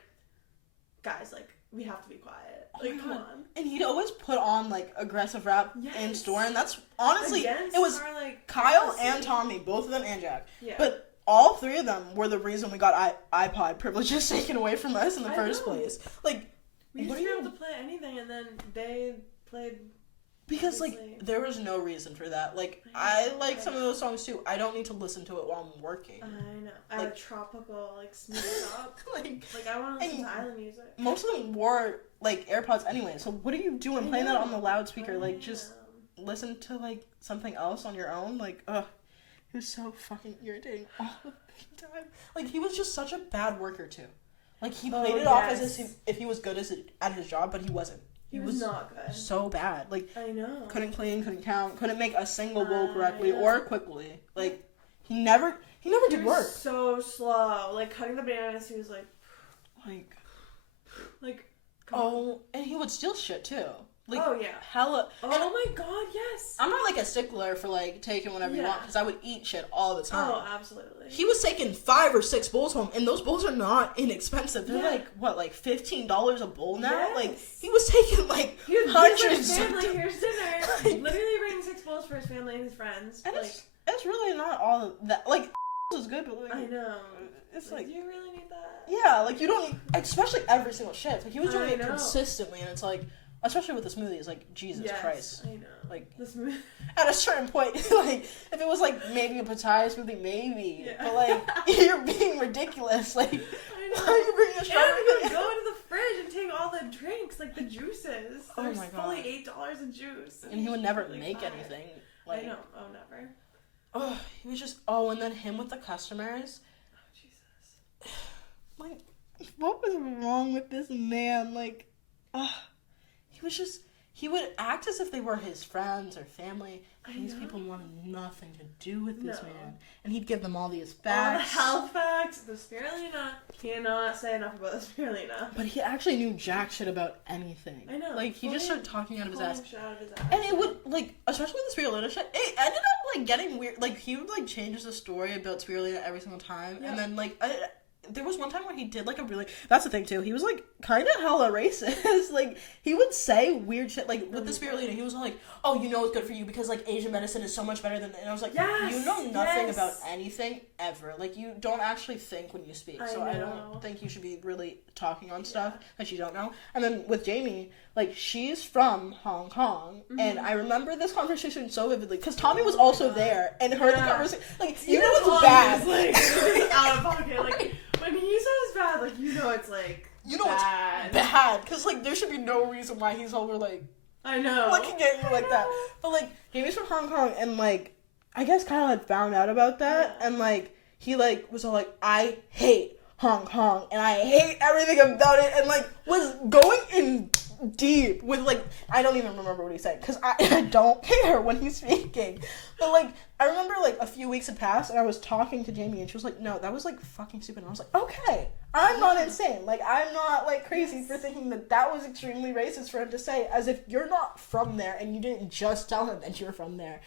guys, like, we have to be quiet. Like, come on. And he'd always put on, like, aggressive rap in store, and that's, honestly, Against it was our, like, Kyle policy. and Tommy, both of them, and Jack. Yeah. But all three of them were the reason we got iPod privileges taken away from us in the I first know. place. Like, We used what to do be you... able to play anything, and then they played. Because, like, obviously. there was no reason for that. Like, I I know. like some of those songs, too. I don't need to listen to it while I'm working. I know. I Like- had a tropical, like, smooth up. Like, Like, I want to listen And- to island music. most of them wore, like, AirPods anyway, so what are you doing I playing that know. on the loudspeaker? Like, I just know. listen to, like, something else on your own? Like, ugh. He was so fucking irritating all the time. Like, he was just such a bad worker, too. Like, he played it off as if he was good at his job, but he wasn't. He was not good. So bad. Like, I know. couldn't clean, couldn't count, couldn't make a single roll correctly know. or quickly. Like, he never He did was work. so slow. Like, cutting the bananas, he was like, come on. Oh, and he would steal shit, too. Like, Oh, yeah. hella. Oh and my god, yes. I'm not, like, a stickler for, like, taking whatever you want, because I would eat shit all the time. Oh, absolutely. He was taking 5 or 6 bowls home, and those bowls are not inexpensive. They're, like, what, like, $15 a bowl now? Yes. Like, he was taking, like, hundreds of family, here's dinner. Literally bringing 6 bowls for his family and his friends. And like, it's really not all of that. Like, is good, but, like... I know. It's like... Do you really need that? Yeah, like, you don't... Especially every single shift. Like, he was doing it know. consistently, and it's like... Especially with the smoothies, like, Jesus Christ. I know. Like, this at a certain point, like, if it was, like, maybe a papaya smoothie, maybe. Yeah. But, like, you're being ridiculous. Like, I know. why are you bringing a strawberry? And go into the fridge and take all the drinks, like the juices. Oh There's my God. fully $8 in juice. And he would never Really make fine. anything. Like, I know. Oh, never. Oh, he was just... Oh, and then him with the customers. Oh, Jesus. Like, what was wrong with this man? Like, he was just... He would act as if they were his friends or family. These people wanted nothing to do with this man. And he'd give them all these facts. All the health facts. The spirulina. Cannot say enough about the spirulina. But he actually knew jack shit about anything. I know. Like, he just started talking out of his ass. Out of his ass. And it would, like, especially with the spirulina shit, it ended up, like, getting weird. Like, he would, like, change the story about spirulina every single time. Yeah. And then, like, there was one time where he did, like, a really... That's the thing, too. He was, like, kind of hella racist. Like, he would say weird shit. Like, with the spirulina, he was like, oh, you know it's good for you because, like, Asian medicine is so much better than... And I was like, you know nothing about anything ever. Like, you don't actually think when you speak. So I don't think you should be really talking on stuff that you don't know. And then with Jamie, like, she's from Hong Kong. Mm-hmm. And I remember this conversation so vividly because Tommy was also there and heard the conversation. Like, you know it's bad. Like, out of pocket. Like... When he says bad, like, you know it's, like, you know bad. It's bad. Because, like, there should be no reason why he's over, like... I know. Looking at you like that. But, like, Jamie's from Hong Kong, and, like, I guess Kyle had found out about that, and, like, he, like, was all like, I hate Hong Kong, and I hate everything about it, and, like, was going in deep with, like, I don't even remember what he said, because I don't care when he's speaking. But, like, I remember, like, a few weeks had passed, and I was talking to Jamie, and she was like, no, that was, like, fucking stupid. And I was like, okay, I'm not insane. Like, I'm not, like, crazy for thinking that was extremely racist for him to say, as if you're not from there, and you didn't just tell him that you're from there.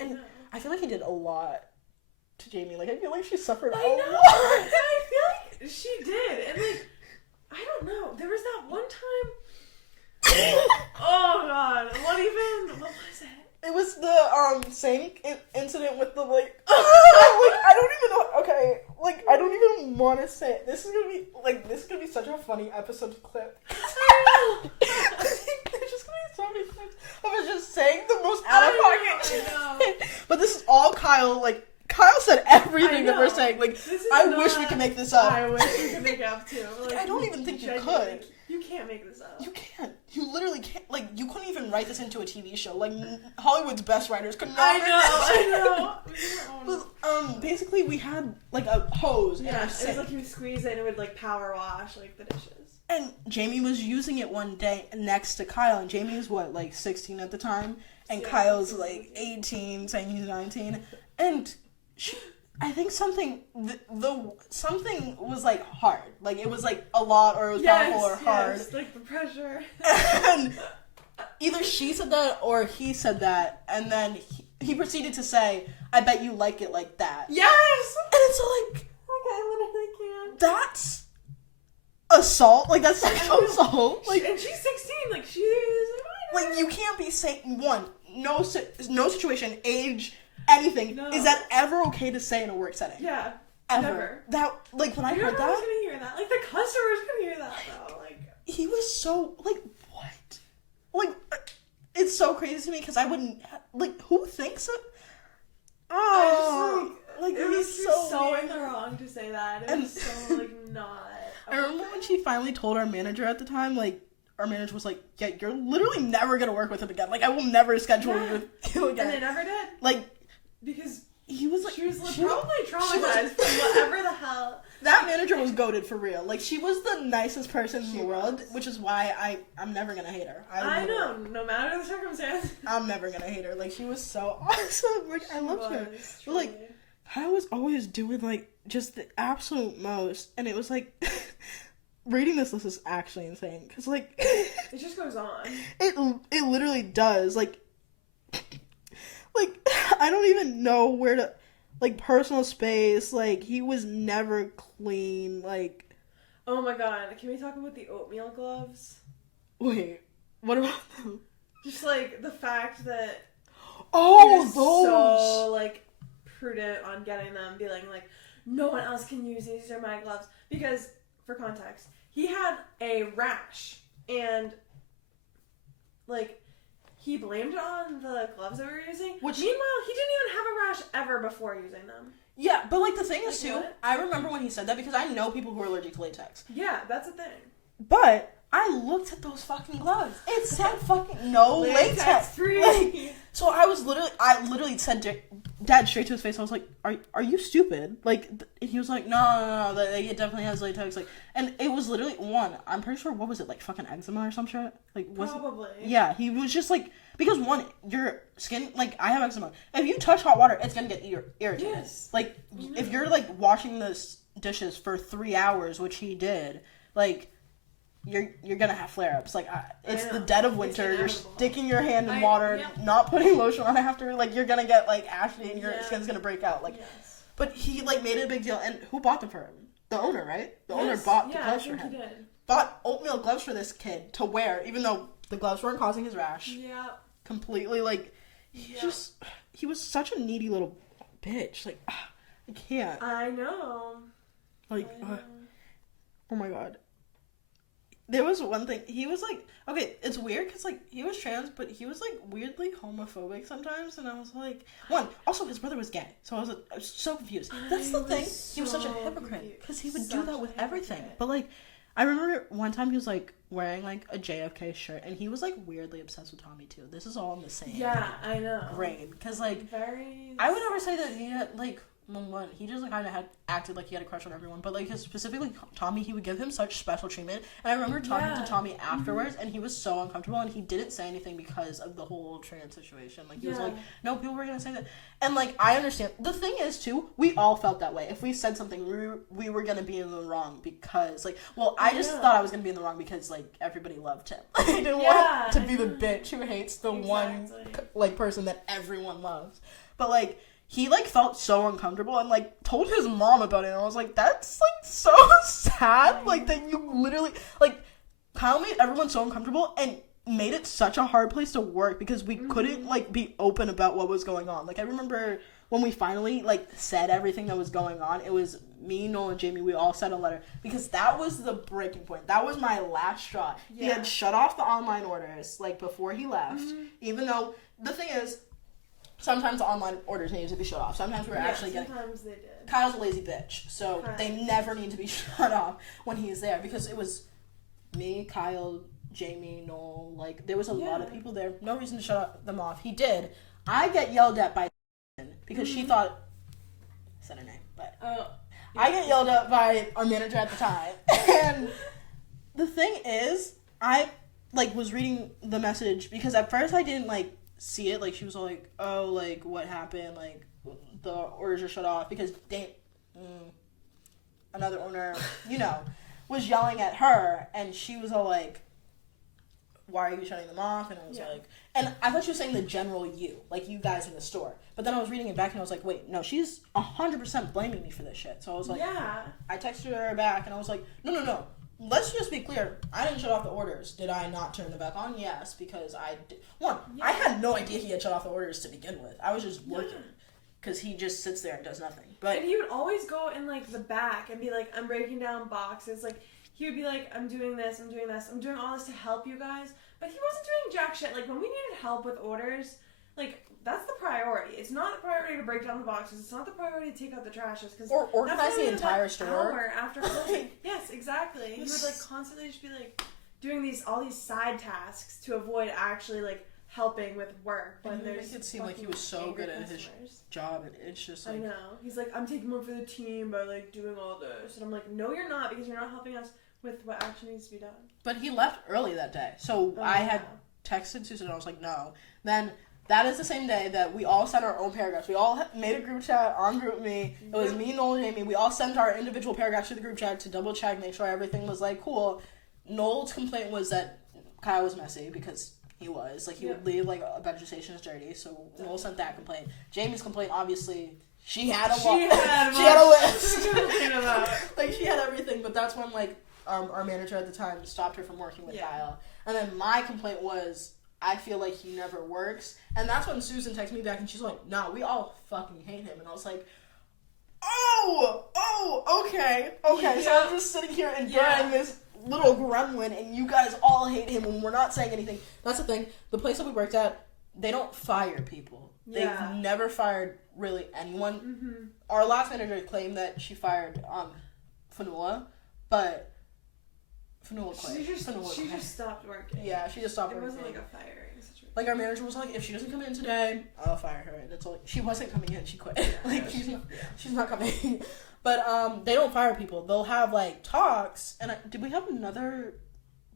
And I feel like he did a lot to Jamie. Like, I feel like she suffered a lot. I feel like she did. And, like, I don't know. There was that one time... Oh, God. What was it? It was the, same incident with the, like, like, I don't even know, okay, like, I don't even want to say it. This is gonna be such a funny episode clip. There's just gonna be so many clips of us just saying the most out of pocket. But this is all Kyle, like, Kyle said everything that we're saying. Like, I wish we could make this up. I wish we could make it up, too. Like, I don't even think you could. Like, you can't make this up. You can't. You literally can't. Like, you couldn't even write this into a TV show. Like, Hollywood's best writers could not. I know. Basically, we had, like, a hose in our sink. It was like you squeeze it and it would, like, power wash, like, the dishes. And Jamie was using it one day next to Kyle, and Jamie was, what, like, 16 at the time? And Kyle's, like, 18, saying he's 19. And I think something was, like, hard. Like, it was, like, a lot, or it was powerful or hard. Yes, like, the pressure. And either she said that, or he said that, and then he proceeded to say, I bet you like it like that. Yes! And it's like, I literally can't. That's assault? Like, that's sexual assault? Like, and she's 16, like, she's... Like, you can't be saying, one, no situation, age... anything is that ever okay to say in a work setting? Yeah, ever. Never. That, like, when I heard that, I was gonna hear that. Like, the customers could hear that though. Like, he was so, like, what? Like, it's so crazy to me because I wouldn't, like, who thinks of? Oh, like it he's was so weird. in the wrong to say that. It was so like not. I remember when she finally told our manager at the time, like. Our manager was like, yeah, you're literally never gonna work with him again. Like, I will never schedule you with you again. And they never did? Like, because he was like... She was probably traumatized from whatever the hell. That manager was goated for real. Like, she was the nicest person in the world, which is why I'm never gonna hate her. I know, no matter the circumstance. I'm never gonna hate her. Like, she was so awesome. Like, I loved her. But, like, I was always doing, like, just the absolute most. And it was, like... Reading this list is actually insane because, like, it just goes on. It literally does. Like, I don't even know where to, like, personal space. Like, he was never clean. Like, Oh my god, can we talk about the oatmeal gloves? wait, what about them? Just, like, the fact that Oh, he was those! so, like, prudent on getting them, being like, no one else can use these are my gloves. Because, for context, he had a rash, and, like, he blamed it on the gloves that we were using. Which, meanwhile, he didn't even have a rash ever before using them. yeah, but, like, the thing is, Like, too, what? I remember when he said that because I know people who are allergic to latex. Yeah, that's a thing. But I looked at those fucking gloves. It said fucking no latex. free. Like, so I literally said Dad straight to his face. I was like, "Are you stupid?" Like, and he was like, "No, like, it definitely has latex." Like, and it was literally one. I'm pretty sure. What was it, like, fucking eczema or some shit? Like, was Probably. it? Yeah, he was just like, because one, your skin, like, I have eczema. If you touch hot water, it's gonna get irritated. Yes. Like, if you're like washing the dishes for 3 hours, which he did, like, you're gonna have flare-ups. Like, it's the dead of winter. You're sticking your hand in water, not putting lotion on after. Like, you're gonna get, like, ashy and your skin's gonna break out. Like, yes. But he, like, made it a big deal. And who bought them for him? The owner, right? The owner bought the gloves for him. He did. Bought oatmeal gloves for this kid to wear, even though the gloves weren't causing his rash. Yeah. Completely, like, he was such a needy little bitch. Like, I can't. I know. Like, oh my god. There was one thing, he was like, okay, it's weird because, like, he was trans, but he was, like, weirdly homophobic sometimes, and I was like, one, also his brother was gay, so I was so confused. That's the thing, he was such a hypocrite, because he would do that with everything, but, like, I remember one time he was, like, wearing, like, a JFK shirt, and he was, like, weirdly obsessed with Tommy, too. This is all in the same I know. grade, because, like, Very... I would never say that he had, like, one, he just, like, kind of had acted like he had a crush on everyone, but, like, specifically Tommy, he would give him such special treatment, and I remember talking to Tommy afterwards, and he was so uncomfortable, and he didn't say anything because of the whole trans situation. Like, he was like, no, people were gonna say that, and, like, I understand. The thing is, too, we all felt that way. If we said something, we were gonna be in the wrong because, like, well, I just thought I was gonna be in the wrong because, like, everybody loved him. I didn't want to be the bitch who hates the one, like, person that everyone loves, but, like, he, like, felt so uncomfortable and, like, told his mom about it, and I was like, that's, like, so sad, like, that you literally, like, Kyle made everyone so uncomfortable and made it such a hard place to work because we couldn't, like, be open about what was going on. Like, I remember when we finally, like, said everything that was going on, it was me, Noel, and Jamie, we all sent a letter because that was the breaking point. That was my last straw. He had shut off the online orders, like, before he left, even though, the thing is, sometimes the online orders needed to be shut off. Sometimes we're actually getting... Sometimes they did. Kyle's a lazy bitch, so they never need to be shut off when he's there because it was me, Kyle, Jamie, Noel, like, there was a lot of people there. No reason to shut them off. He did. I get yelled at by because she thought... I said her name, but... I get yelled at by our manager at the time. And the thing is, I, like, was reading the message because at first I didn't, like, see it. Like, she was all like, oh, like, what happened? Like, the orders are shut off because another owner, you know, was yelling at her, and she was all like, why are you shutting them off? And I was like, and I thought she was saying the general you, like, you guys in the store. But then I was reading it back, and I was like, wait, no, she's 100% blaming me for this shit. So I was like, I texted her back, and I was like, no. Let's just be clear. I didn't shut off the orders. Did I not turn them back on? Yes, because I did. One, I had no idea he had shut off the orders to begin with. I was just working. Because he just sits there and does nothing. But and he would always go in, like, the back and be like, I'm breaking down boxes. Like, he would be like, I'm doing this, I'm doing all this to help you guys. But he wasn't doing jack shit. Like, when we needed help with orders, like, that's the priority. It's not the priority to break down the boxes. It's not the priority to take out the trashes. Or organize the entire store. Hour after closing. Yes, exactly. He would, like, constantly just be, like, doing all these side tasks to avoid actually, like, helping with work. When there's it seemed like he was so good at his job, and it's just like... I know. He's like, I'm taking one for the team by, like, doing all this. And I'm like, no, you're not, because you're not helping us with what actually needs to be done. But he left early that day. So I had texted Susan, and I was like, no. Then... that is the same day that we all sent our own paragraphs. We all made a group chat on GroupMe. It was me, Noel, and Jamie. We all sent our individual paragraphs to the group chat to double check, make sure everything was, like, cool. Noel's complaint was that Kyle was messy because he was. Like, he would leave, like, a bunch of stations dirty, so Noel sent that complaint. Jamie's complaint, obviously, she had a list. Like, she had everything, but that's when, like, our manager at the time stopped her from working with Kyle. And then my complaint was, I feel like he never works. And that's when Susan texted me back, and she's like, nah, we all fucking hate him. And I was like, okay. So I'm just sitting here enduring this little gremlin, and you guys all hate him, and we're not saying anything. That's the thing. The place that we worked at, they don't fire people. They've never fired really anyone. Mm-hmm. Our last manager claimed that she fired Fanula, but Fanula quit. She just stopped working. Yeah, she just stopped working. It wasn't like a firing situation. Like, our manager was like, if she doesn't come in today, I'll fire her. And it's like, she wasn't coming in, she quit. She's not coming. But they don't fire people. They'll have, like, talks. And did we have another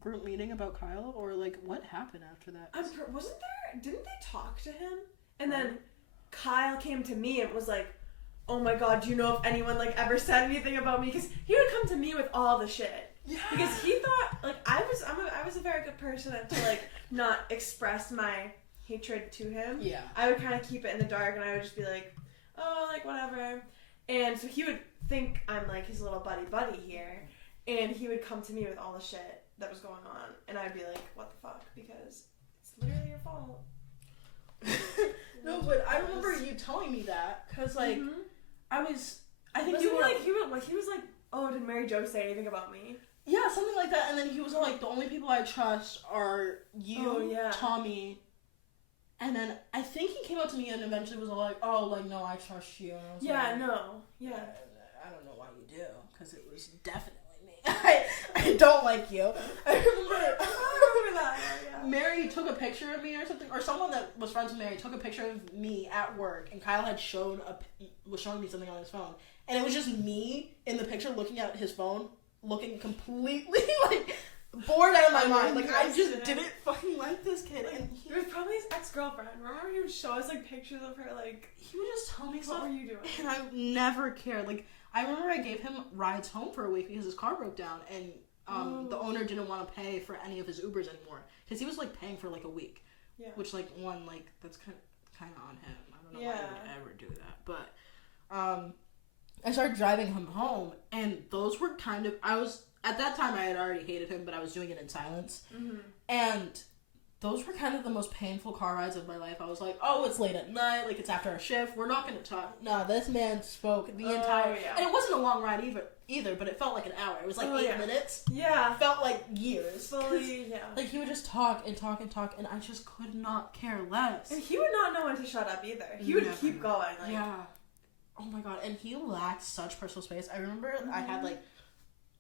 group meeting about Kyle? Or, like, what happened after that? Didn't they talk to him? And then Kyle came to me and was like, oh my god, do you know if anyone, like, ever said anything about me? Because he would come to me with all the shit. Yeah. Because he thought, like, I was a very good person to, like, not express my hatred to him. Yeah. I would kind of keep it in the dark, and I would just be like, oh, like, whatever. And so he would think I'm, like, his little buddy here, and he would come to me with all the shit that was going on, and I'd be like, what the fuck? Because it's literally your fault. No, but I remember you telling me that, because, like, I think he was like, oh, did Mary Jo say anything about me? Yeah, something like that. And then he was like, the only people I trust are you, Tommy. And then I think he came up to me and eventually was like, oh, like, no, I trust you. And I was I don't know why you do, because it was definitely me. I don't like you. I remember that. Yeah. Mary took a picture of me or something, or someone that was friends with Mary took a picture of me at work, and Kyle had was showing me something on his phone. And it was just me in the picture looking at his phone, looking completely, like, bored out of my mind. Like, I just didn't fucking like this kid. And it was probably his ex-girlfriend. Remember he would show us, like, pictures of her, like... He would just tell me stuff. What were you doing? And I never cared. Like, I remember I gave him rides home for a week because his car broke down, and the owner didn't want to pay for any of his Ubers anymore. Because he was, like, paying for, like, a week. Yeah. Which, like, that's kind of on him. I don't know why he would ever do that. But, I started driving him home, and those were at that time I had already hated him, but I was doing it in silence. Mm-hmm. And those were kind of the most painful car rides of my life. I was like, oh, it's late at night, like, it's after our shift, we're not going to talk. No, this man spoke the entire... Yeah. And it wasn't a long ride either, but it felt like an hour. It was like 8 minutes. Yeah. It felt like years. Fully, yeah. Like, he would just talk, and I just could not care less. And he would not know when to shut up either. He would keep going. Like, yeah. Oh my god, and he lacked such personal space. I remember I had, like,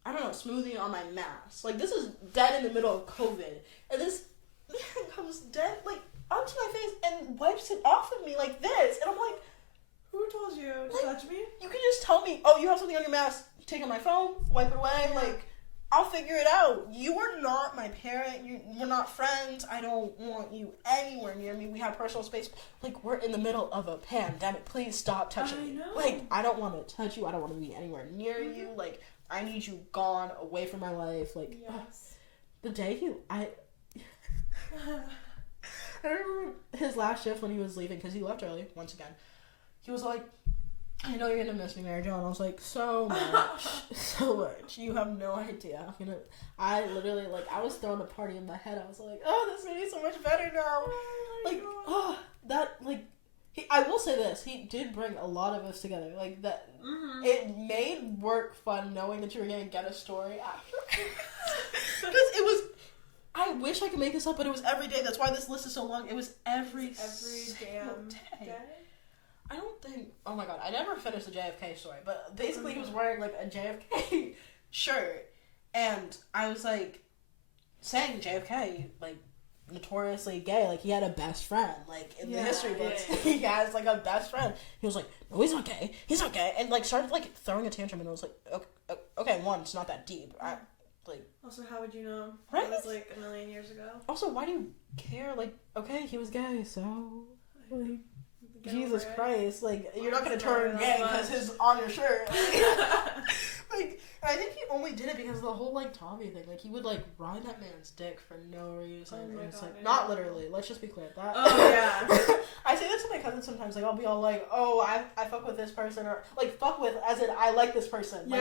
I don't know, smoothie on my mask. Like, this is dead in the middle of COVID. And this man comes dead, like, onto my face and wipes it off of me like this. And I'm like, who told you to touch me? You can just tell me, oh, you have something on your mask. Take out my phone, wipe it away. Yeah. Like, I'll figure it out. You are not my parent. We're not friends. I don't want you anywhere near me. We have personal space. Like, we're in the middle of a pandemic. Please stop touching me. Like, I don't want to touch you. I don't want to be anywhere near you. Like, I need you gone, away from my life. Like, the day I remember his last shift when he was leaving, because he left early, once again. He was like, I know you're gonna miss me, Mary Jo. And I was like, so much. You have no idea. I literally, like, I was throwing a party in my head. I was like, oh, this made me so much better now. I will say this. He did bring a lot of us together. Like, that, it made work fun knowing that you were gonna get a story after. Because it was, I wish I could make this up, but it was every day. That's why this list is so long. It was every damn day. I don't think... Oh, my God. I never finished the JFK story. But basically, he was wearing, like, a JFK shirt. And I was, like, saying JFK, like, notoriously gay. Like, he had a best friend. Like, in the history books, he has, like, a best friend. He was like, no, he's not gay. He's not gay. And, like, started, like, throwing a tantrum. And I was like, okay, one, it's not that deep. Also, how would you know? Right? It was, like, a million years ago. Also, why do you care? Like, okay, he was gay, so... Like... Jesus Christ, like, you're not gonna turn gay because his on your shirt. Like, I think he only did it because of the whole, like, Tommy thing. Like, he would, like, ride that man's dick for no reason. Oh my and it's, God, like, not literally. Let's just be clear with that. Oh, yeah. I say that to my cousins sometimes. Like, I'll be all like, oh, I fuck with this person. Or, like, fuck with as in I like this person. Like,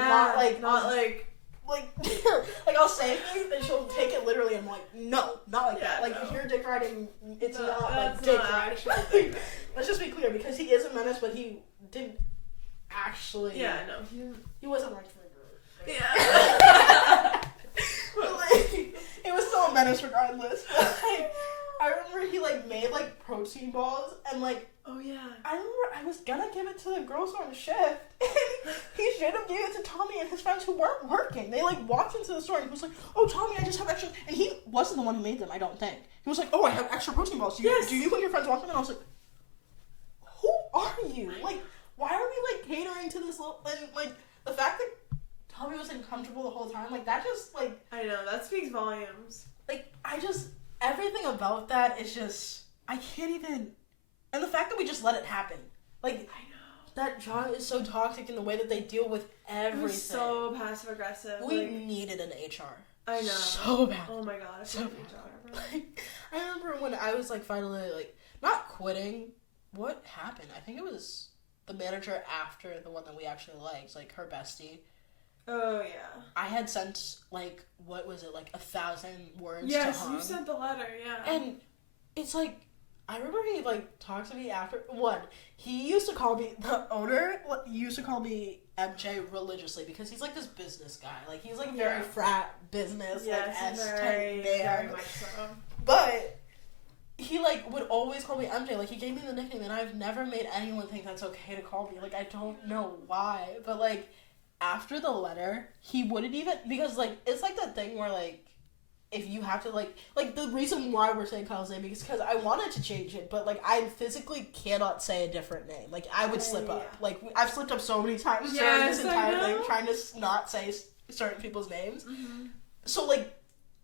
not like, like, I'll say things and she'll take it literally. I'm like, no, not like that. Like, if you're dick riding, it's not, like, dick riding. Let's just be clear, because he is a menace, but he didn't actually... Yeah, no. He wasn't like for a girl. Yeah. But, like, it was still a menace regardless. But, like, I remember he, like, made, like, protein balls, and, like... Oh, yeah. I remember I was gonna give it to the girls on shift, and he straight up gave it to Tommy and his friends who weren't working. They, like, walked into the store, and he was like, oh, Tommy, I just have extra... And he wasn't the one who made them, I don't think. He was like, oh, I have extra protein balls. Do you and your friends want them? And I was like, who are you? Like, why are we, like, catering to this little... And, like, the fact that Tommy was uncomfortable the whole time, like, that just, like... I know, that speaks volumes. Like, everything about that is just... I can't even... And the fact that we just let it happen. Like, I know. That job is so toxic in the way that they deal with everything. It was so passive-aggressive. We needed an HR. I know. So bad. Oh my god, I so hate HR. Like, I remember when I was, like, finally, like, not quitting. What happened? I think it was the manager after the one that we actually liked, like, her bestie. Oh, yeah. I had sent, like, what was it, like, 1,000 words to Yes, Hung. you sent the letter, yeah. And it's, like, I remember he, like, talked to me after, he used to call me, the owner used to call me MJ religiously, because he's, like, this business guy. Like, he's, like, very frat business, yes, like, very, very much so. But he, like, would always call me MJ. Like, he gave me the nickname, and I've never made anyone think that's okay to call me. Like, I don't know why. But, like, after the letter, he wouldn't even... Because, like, it's, like, that thing where, like, if you have to, like, the reason why we're saying Kyle's name is because I wanted to change it, but, like, I physically cannot say a different name. Like, I would slip up. Like, I've slipped up so many times during this entire thing, trying to not say certain people's names. Mm-hmm. So, like,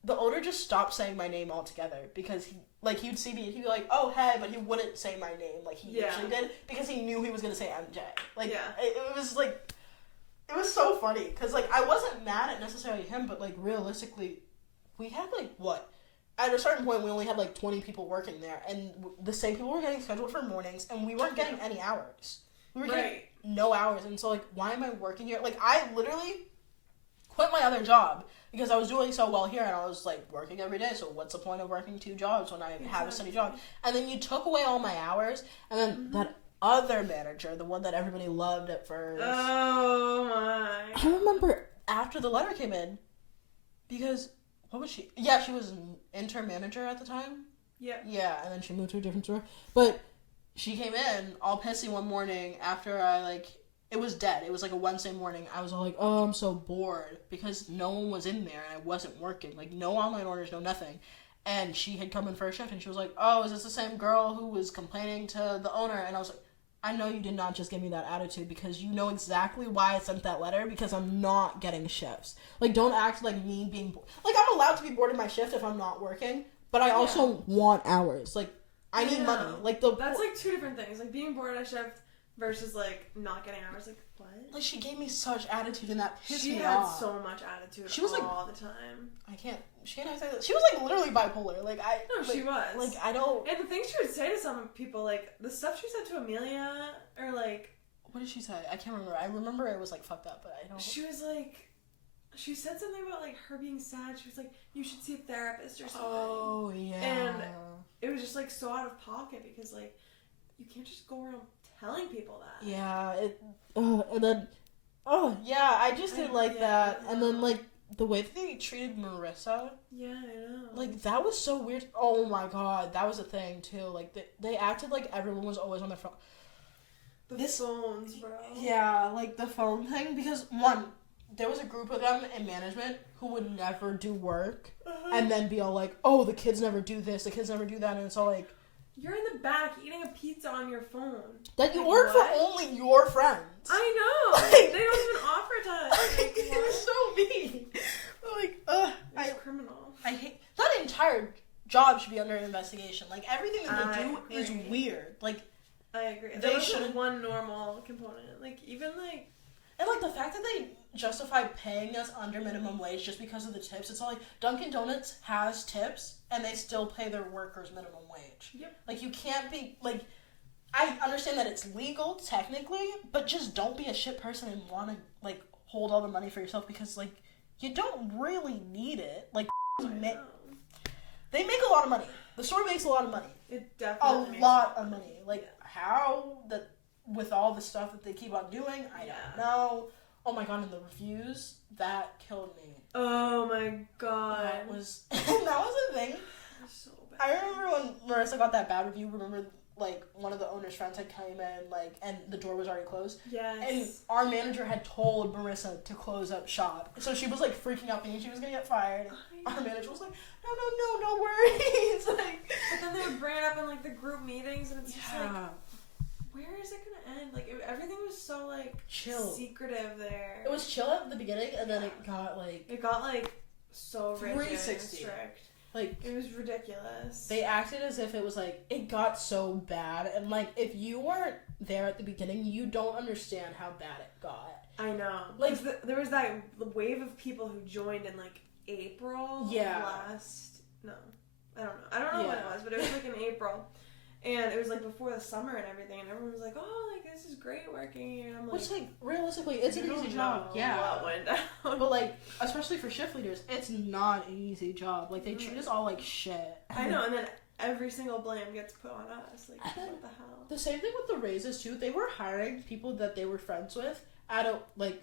the owner just stopped saying my name altogether because he would see me and he'd be like, oh, hey, but he wouldn't say my name like he usually did because he knew he was going to say MJ. Like, it was, like, it was so funny because, like, I wasn't mad at necessarily him, but, like, realistically, we had, like, what? At a certain point, we only had, like, 20 people working there, and the same people were getting scheduled for mornings, and we weren't getting any hours. We were getting no hours, and so, like, why am I working here? Like, I literally quit my other job because I was doing so well here, and I was, like, working every day, so what's the point of working 2 jobs when I have a steady job? And then you took away all my hours, and then that other manager, the one that everybody loved at first. Oh, my. I remember after the letter came in, because... What was she? Yeah, she was an intern manager at the time. Yeah. Yeah, and then she moved to a different store. But she came in all pissy one morning after it was dead. It was, like, a Wednesday morning. I was all like, oh, I'm so bored because no one was in there and I wasn't working. Like, no online orders, no nothing. And she had come in for a shift and she was like, oh, is this the same girl who was complaining to the owner? And I was like, I know you did not just give me that attitude because you know exactly why I sent that letter because I'm not getting shifts. Like, don't act like me being... Like, I'm allowed to be bored in my shift if I'm not working, but I also want hours. Like, I need money. Like, That's, like, 2 different things. Like, being bored at a shift versus, like, not getting hours. Like, what? Like, she gave me such attitude and that pissed me off. She had so much attitude she was all the time. She was, like, literally bipolar. Like, she was. Like, I don't... And the things she would say to some people, like, the stuff she said to Amelia, or, like... What did she say? I can't remember. I remember it was, like, fucked up, but I don't... She was, like... She said something about, like, her being sad. She was like, you should see a therapist or something. Oh, yeah. And it was just, like, so out of pocket because, like, you can't just go around telling people that. Yeah, and then... Oh, yeah, I just didn't like that. And then, like, the way that they treated Marissa. Yeah, I know. Like, that was so weird. Oh, my God. That was a thing, too. Like, they acted like everyone was always on their phone. The phones, bro. Yeah, like, the phone thing. Because, one, there was a group of them in management who would never do work. And then be all like, oh, the kids never do this, the kids never do that. And it's all like... You're in the back eating a pizza on your phone. That you order for only your friends. I know. Like, they don't even offer to. Like, it's so mean. Like, it's criminal. I hate that entire job should be under investigation. Like, everything that they do is weird. Like, I agree. They should one normal component. Like, even like And, like, the fact that they justify paying us under minimum wage just because of the tips, it's all like, Dunkin' Donuts has tips, and they still pay their workers minimum wage. Yep. Like, you can't be, like, I understand that it's legal, technically, but just don't be a shit person and want to, like, hold all the money for yourself because, like, you don't really need it. Like, they make a lot of money. The store makes a lot of money. It definitely makes a lot of money. Like, how that, with all the stuff that they keep on doing, I don't know. Oh my god, and the reviews, that killed me. Oh my god. That was the thing. So bad. I remember when Marissa got that bad review, like, one of the owner's friends had came in, like, and the door was already closed. Yes. And our manager had told Marissa to close up shop. So she was, like, freaking out thinking she was gonna get fired. Our manager was like, no worries. Like, but then they would bring it up in, like, the group meetings, and it's just like, where is it gonna end? Like, everything was so, like, chill. Secretive there. It was chill at the beginning, and then it got, like, so rigid and 360. strict. Like, it was ridiculous. They acted as if it was, like, it got so bad, and, like, if you weren't there at the beginning, you don't understand how bad it got. I know. Like, there was that wave of people who joined in, like, April. Yeah. I don't know when it was, but it was, like, in April. And it was, like, before the summer and everything, and everyone was like, oh, like, this is great working here. And I'm like, which, like, realistically, it's an easy job. Yeah. What went down. But, like, especially for shift leaders, it's not an easy job. Like, they treat us all like shit. I know, and then every single blame gets put on us. Like, what the hell? The same thing with the raises, too. They were hiring people that they were friends with at a, like,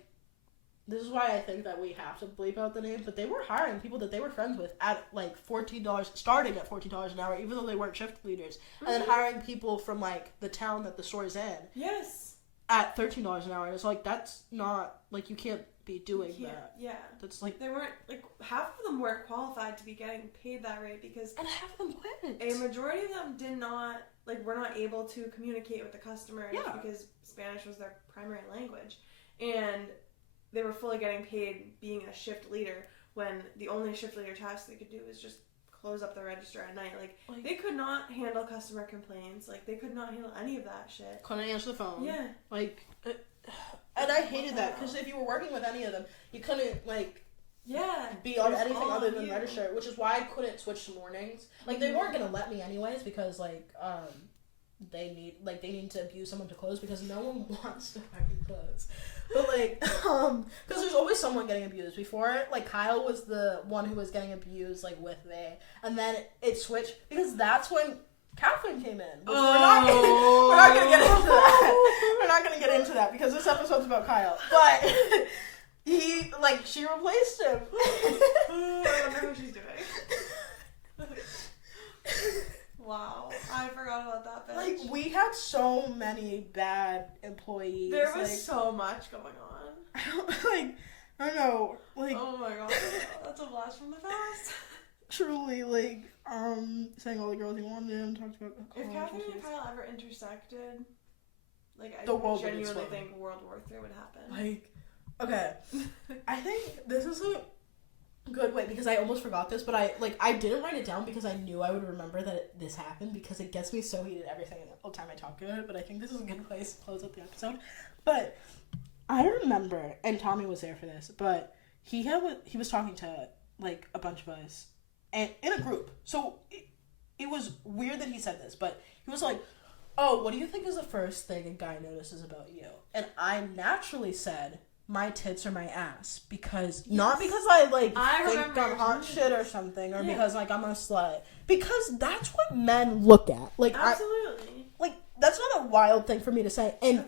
this is why I think that we have to bleep out the names, but they were hiring people that they were friends with at, like, $14, starting at $14 an hour, even though they weren't shift leaders. Mm-hmm. And then hiring people from, like, the town that the store is in. Yes. At $13 an hour. And it's like, that's not, like, you can't be doing that. Yeah. That's, like... They weren't, like, half of them weren't qualified to be getting paid that rate because... And half of them quit. A majority of them did not, like, were not able to communicate with the customers because Spanish was their primary language. And... they were fully getting paid being a shift leader when the only shift leader task they could do was just close up the register at night. Like they could not handle customer complaints. Like, they could not handle any of that shit. Couldn't answer the phone. Yeah. Like, and I hated that because if you were working with any of them, you couldn't, like, be on anything other than register, which is why I couldn't switch to mornings. Like, they weren't going to let me anyways because, like, they need to abuse someone to close because no one wants to fucking close. But, like, because there's always someone getting abused. Before, like, Kyle was the one who was getting abused, like, with me. And then it switched because that's when Catherine came in. We're not going to get into that. We're not going to get into that because this episode's about Kyle. But she replaced him. I wonder what she's doing. Wow, I forgot about that bitch. Like, we had so many bad employees. There was so much going on. I don't know, like... Oh my god, that's a blast from the past. Truly, like, saying all the girls you wanted and talked about... If Catherine and Kyle ever intersected, like, I genuinely think World War III would happen. Like, okay, I think this is a good way, because I almost forgot this, but I didn't write it down because I knew I would remember that this happened because it gets me so heated every single time I talk about it, but I think this is a good place to close out the episode. But I remember, and Tommy was there for this, but he was talking to, like, a bunch of us, and in a group, so it was weird that he said this, but he was like, oh, what do you think is the first thing a guy notices about you? And I naturally said, my tits or my ass, because not because I think I'm hot shit or something, or because like I'm a slut, because that's what men look at. Like, absolutely, that's not a wild thing for me to say. And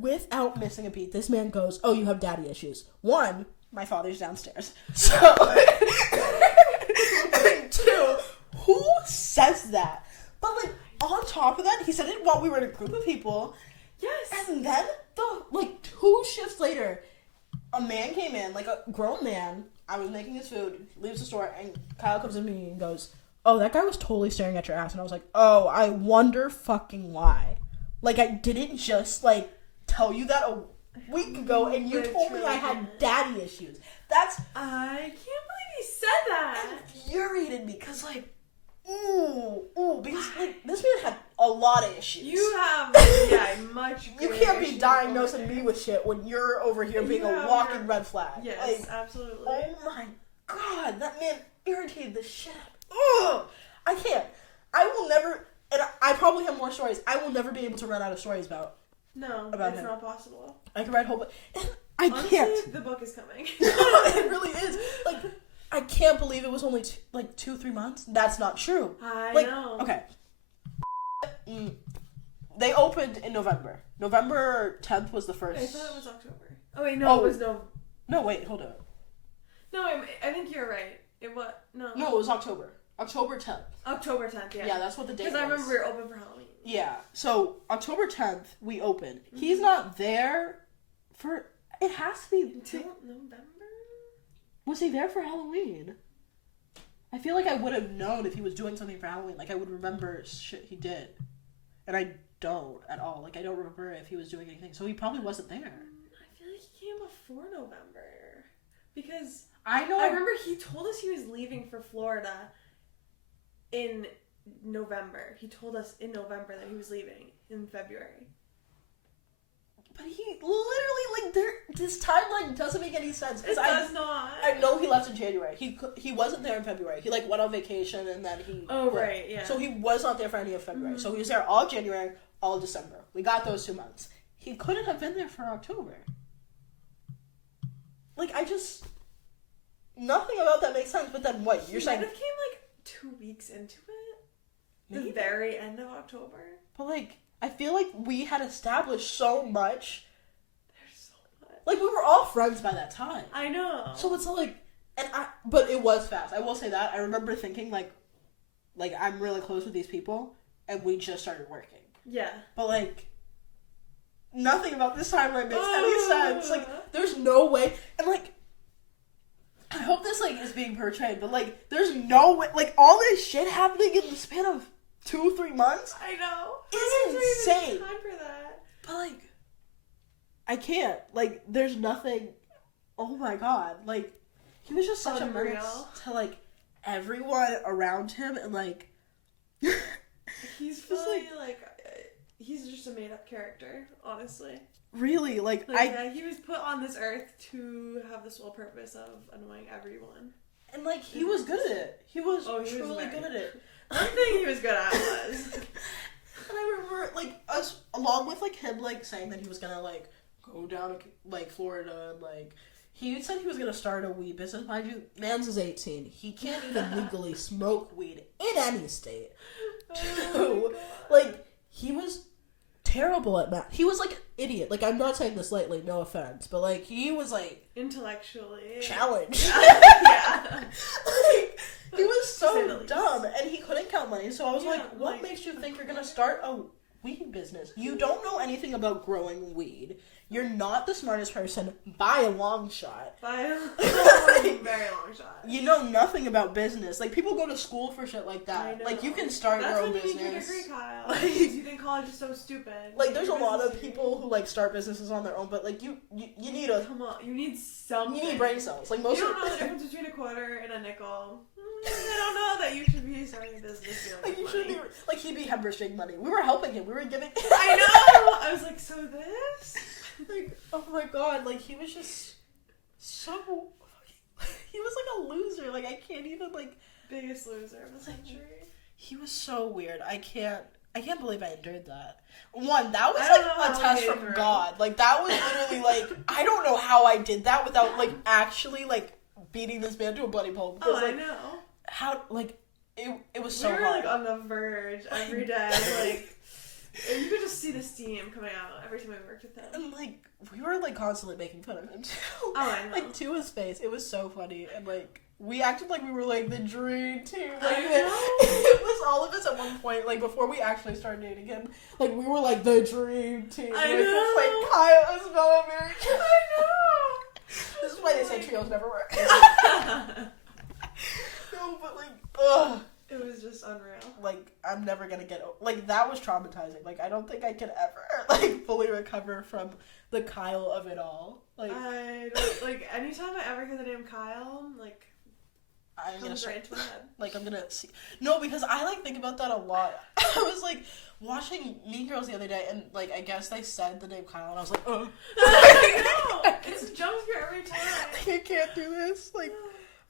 without missing a beat, this man goes, "Oh, you have daddy issues." One, my father's downstairs. So, two, who says that? But like on top of that, he said it while we were in a group of people. Yes, and then 2 shifts later, a man came in, like a grown man. I was making his food, leaves the store, and Kyle comes to me and goes, oh, that guy was totally staring at your ass. And I was like, oh, I wonder fucking why. Like, I didn't just, like, tell you that a week ago, and you told me I had daddy issues. I can't believe he said that. Infuriated me, because, like, ooh, because, like, this man had a lot of issues. You have, much. You can't be diagnosing me with shit when you're over here being a walking red flag. Yes, like, absolutely. Oh my god, that man irritated the shit out. Ugh, I can't. I will never, and I probably have more stories. I will never be able to run out of stories about. No, about it's him. not possible. I can write whole, and I Honestly, can't. The book is coming. It really is. Like, I can't believe it was only 2-3 months. That's not true. I like, know. Okay. They opened in November. November 10th was the first. I thought it was October. Oh wait, no, it was no. No, wait, hold on. No, I think you're right. It was no. No, it was October. October 10th. October 10th. Yeah. Yeah, that's what the date was. Because I remember we were open for Halloween. Yeah. So October 10th we opened. Mm-hmm. He's not there for. It has to be until November. Was he there for Halloween? I feel like I would have known if he was doing something for Halloween. Like, I would remember shit he did. And I don't at all. Like, I don't remember if he was doing anything. So he probably wasn't there. I feel like he came before November. Because I remember he told us he was leaving for Florida in November. He told us in November that he was leaving in February. But he literally, this timeline doesn't make any sense. It does not. I know he left in January. He wasn't there in February. He, went on vacation and then he... Oh, right, yeah. So he was not there for any of February. Mm-hmm. So he was there all January, all December. We got those 2 months. He couldn't have been there for October. Like, nothing about that makes sense, but then what? You're saying... He might have came, 2 weeks into it? Maybe. The very end of October? But, I feel like we had established so much. There's so much. Like, we were all friends by that time. I know. So it's but it was fast. I will say that. I remember thinking, I'm really close with these people, and we just started working. Yeah. But, nothing about this timeline makes any sense. There's no way. And, I hope this, is being portrayed, but, there's no way. All this shit happening in the span of 2-3 months? I know. It's insane. Time for that. But I can't. There's nothing. Oh my god. He was just such a menace to everyone around him, and he's really he's just a made up character, honestly. Really, he was put on this earth to have the sole purpose of annoying everyone. And he was good at it. He was truly good at it. One thing he was good at was. And I remember, us, along with, him, saying that he was gonna, go down to, Florida, and, he said he was gonna start a weed business. Mind you, man's is 18. He can't even legally smoke weed in any state. Oh he was terrible at math. He was, an idiot. I'm not saying this lightly, no offense, but, he was, intellectually challenged. Yeah. He was so dumb, and he couldn't count money, so I was what makes you think you're gonna start a weed business? You don't know anything about growing weed. You're not the smartest person by a long shot. By a very long shot. You know nothing about business. People go to school for shit like that. You can start your own business. That's when you need your degree, Kyle. You think college is so stupid. There's a lot of people who start businesses on their own, but you need a... Come on, you need something. You need brain cells. Most you don't know the difference between a quarter and a nickel. I don't know that you should be starting a business. You should be he'd be hemorrhaging money. We were helping him. We were giving. I know. I was so this. Oh my god! He was just so. He was a loser. I can't even biggest loser of the century. He was so weird. I can't believe I endured that. One, that was a test from God. That was literally I don't know how I did that without actually beating this man to a bloody pulp. I know. How it was so we were hard. On the verge every day. You could just see the steam coming out every time I worked with him. And we were constantly making fun of him too. Oh, I know. To his face. It was so funny. And we acted like we were the dream team. I know. It was all of us at one point, before we actually started dating him. We were the dream team. I know. It's Kyle, Isabel, and I. I know. This is why they say trios never work. No, but ugh. It was just unreal. I'm never gonna get that was traumatizing. I don't think I could ever fully recover from the Kyle of it all. I don't anytime I ever hear the name Kyle, I'm gonna right into my head. I'm gonna see. No, because I think about that a lot. I was watching Mean Girls the other day, and like I guess they said the name Kyle, and I was like, oh. I know. It's a jump scare every time. I can't do this. Like,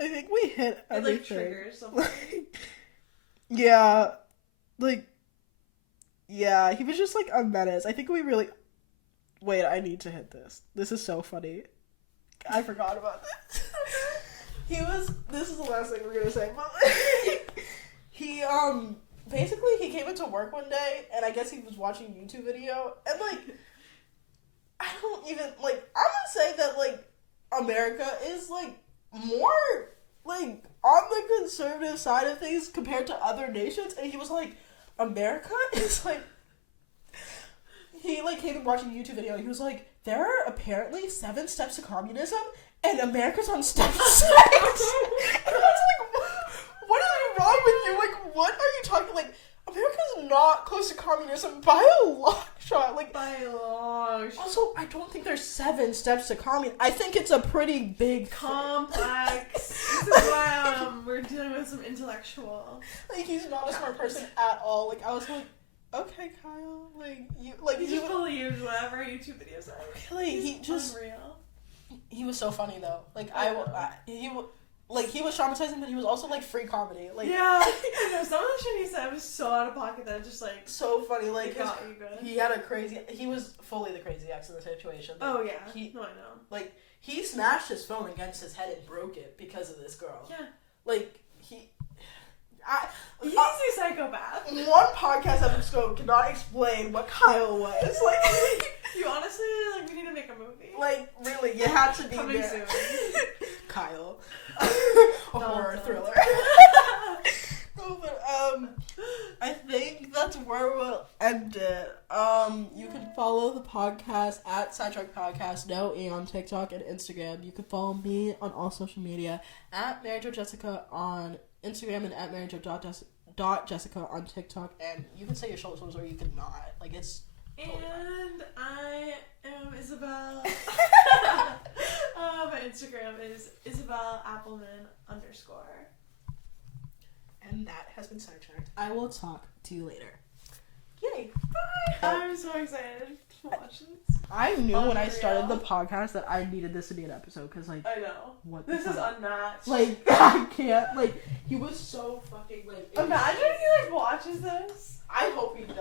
I think we hit everything. It like triggers something. Yeah, like, yeah, he was just like a menace. I think we really. Wait, I need to hit this. This is so funny. I forgot about this. This is the last thing we're gonna say, but he basically he came into work one day, and I guess he was watching a YouTube video, and like I don't even like I'm gonna say that like America is like more like on the conservative side of things compared to other nations, and he was like, America is like, he like came and watching a YouTube video, and he was like, there are apparently 7 steps to communism, and America's on step 6. And I was like, what is wrong with you? Like, what are you talking? Like, America's not close to communism by a long shot. Like, by a long shot. Also, I don't think there's 7 steps to communism. I think it's a pretty big complex. This is why we're dealing with some intellectual. Like, he's not a smart person at all. Like, I was like, okay, Kyle. He just believes whatever YouTube video says. Like, he just unreal. He was so funny though. Like he was traumatizing, but he was also like free comedy. Like yeah, some of the shit he said was so out of pocket that it just like so funny. Like he had he was fully the crazy ex in the situation. Like, oh yeah, no, I know. Like he smashed his phone against his head and broke it because of this girl. Yeah, like he's a psychopath. One podcast episode cannot explain what Kyle was. Like, you honestly, like, we need to make a movie. Like, really, you had to be coming there. soon. Kyle. A horror thriller. No, but, I think that's where we'll end it. You can follow the podcast at Sidetrack'd Podcast, on TikTok and Instagram. You can follow me on all social media at MaryJoJessica on Instagram and at MaryJo.Jessica on TikTok, and you can say your socials or you can not. Like, it's totally and I am Isabel. My Instagram is IsabelAppleman_. And that has been Sidetrack'd. I will talk to you later. Yay! Bye! I'm so excited to watch this. I knew when I started the podcast that I needed this to be an episode, because, like, I know. What this is unmatched. Like, I can't, like, he was so fucking, like... Imagine if he, like, watches this. I hope he does.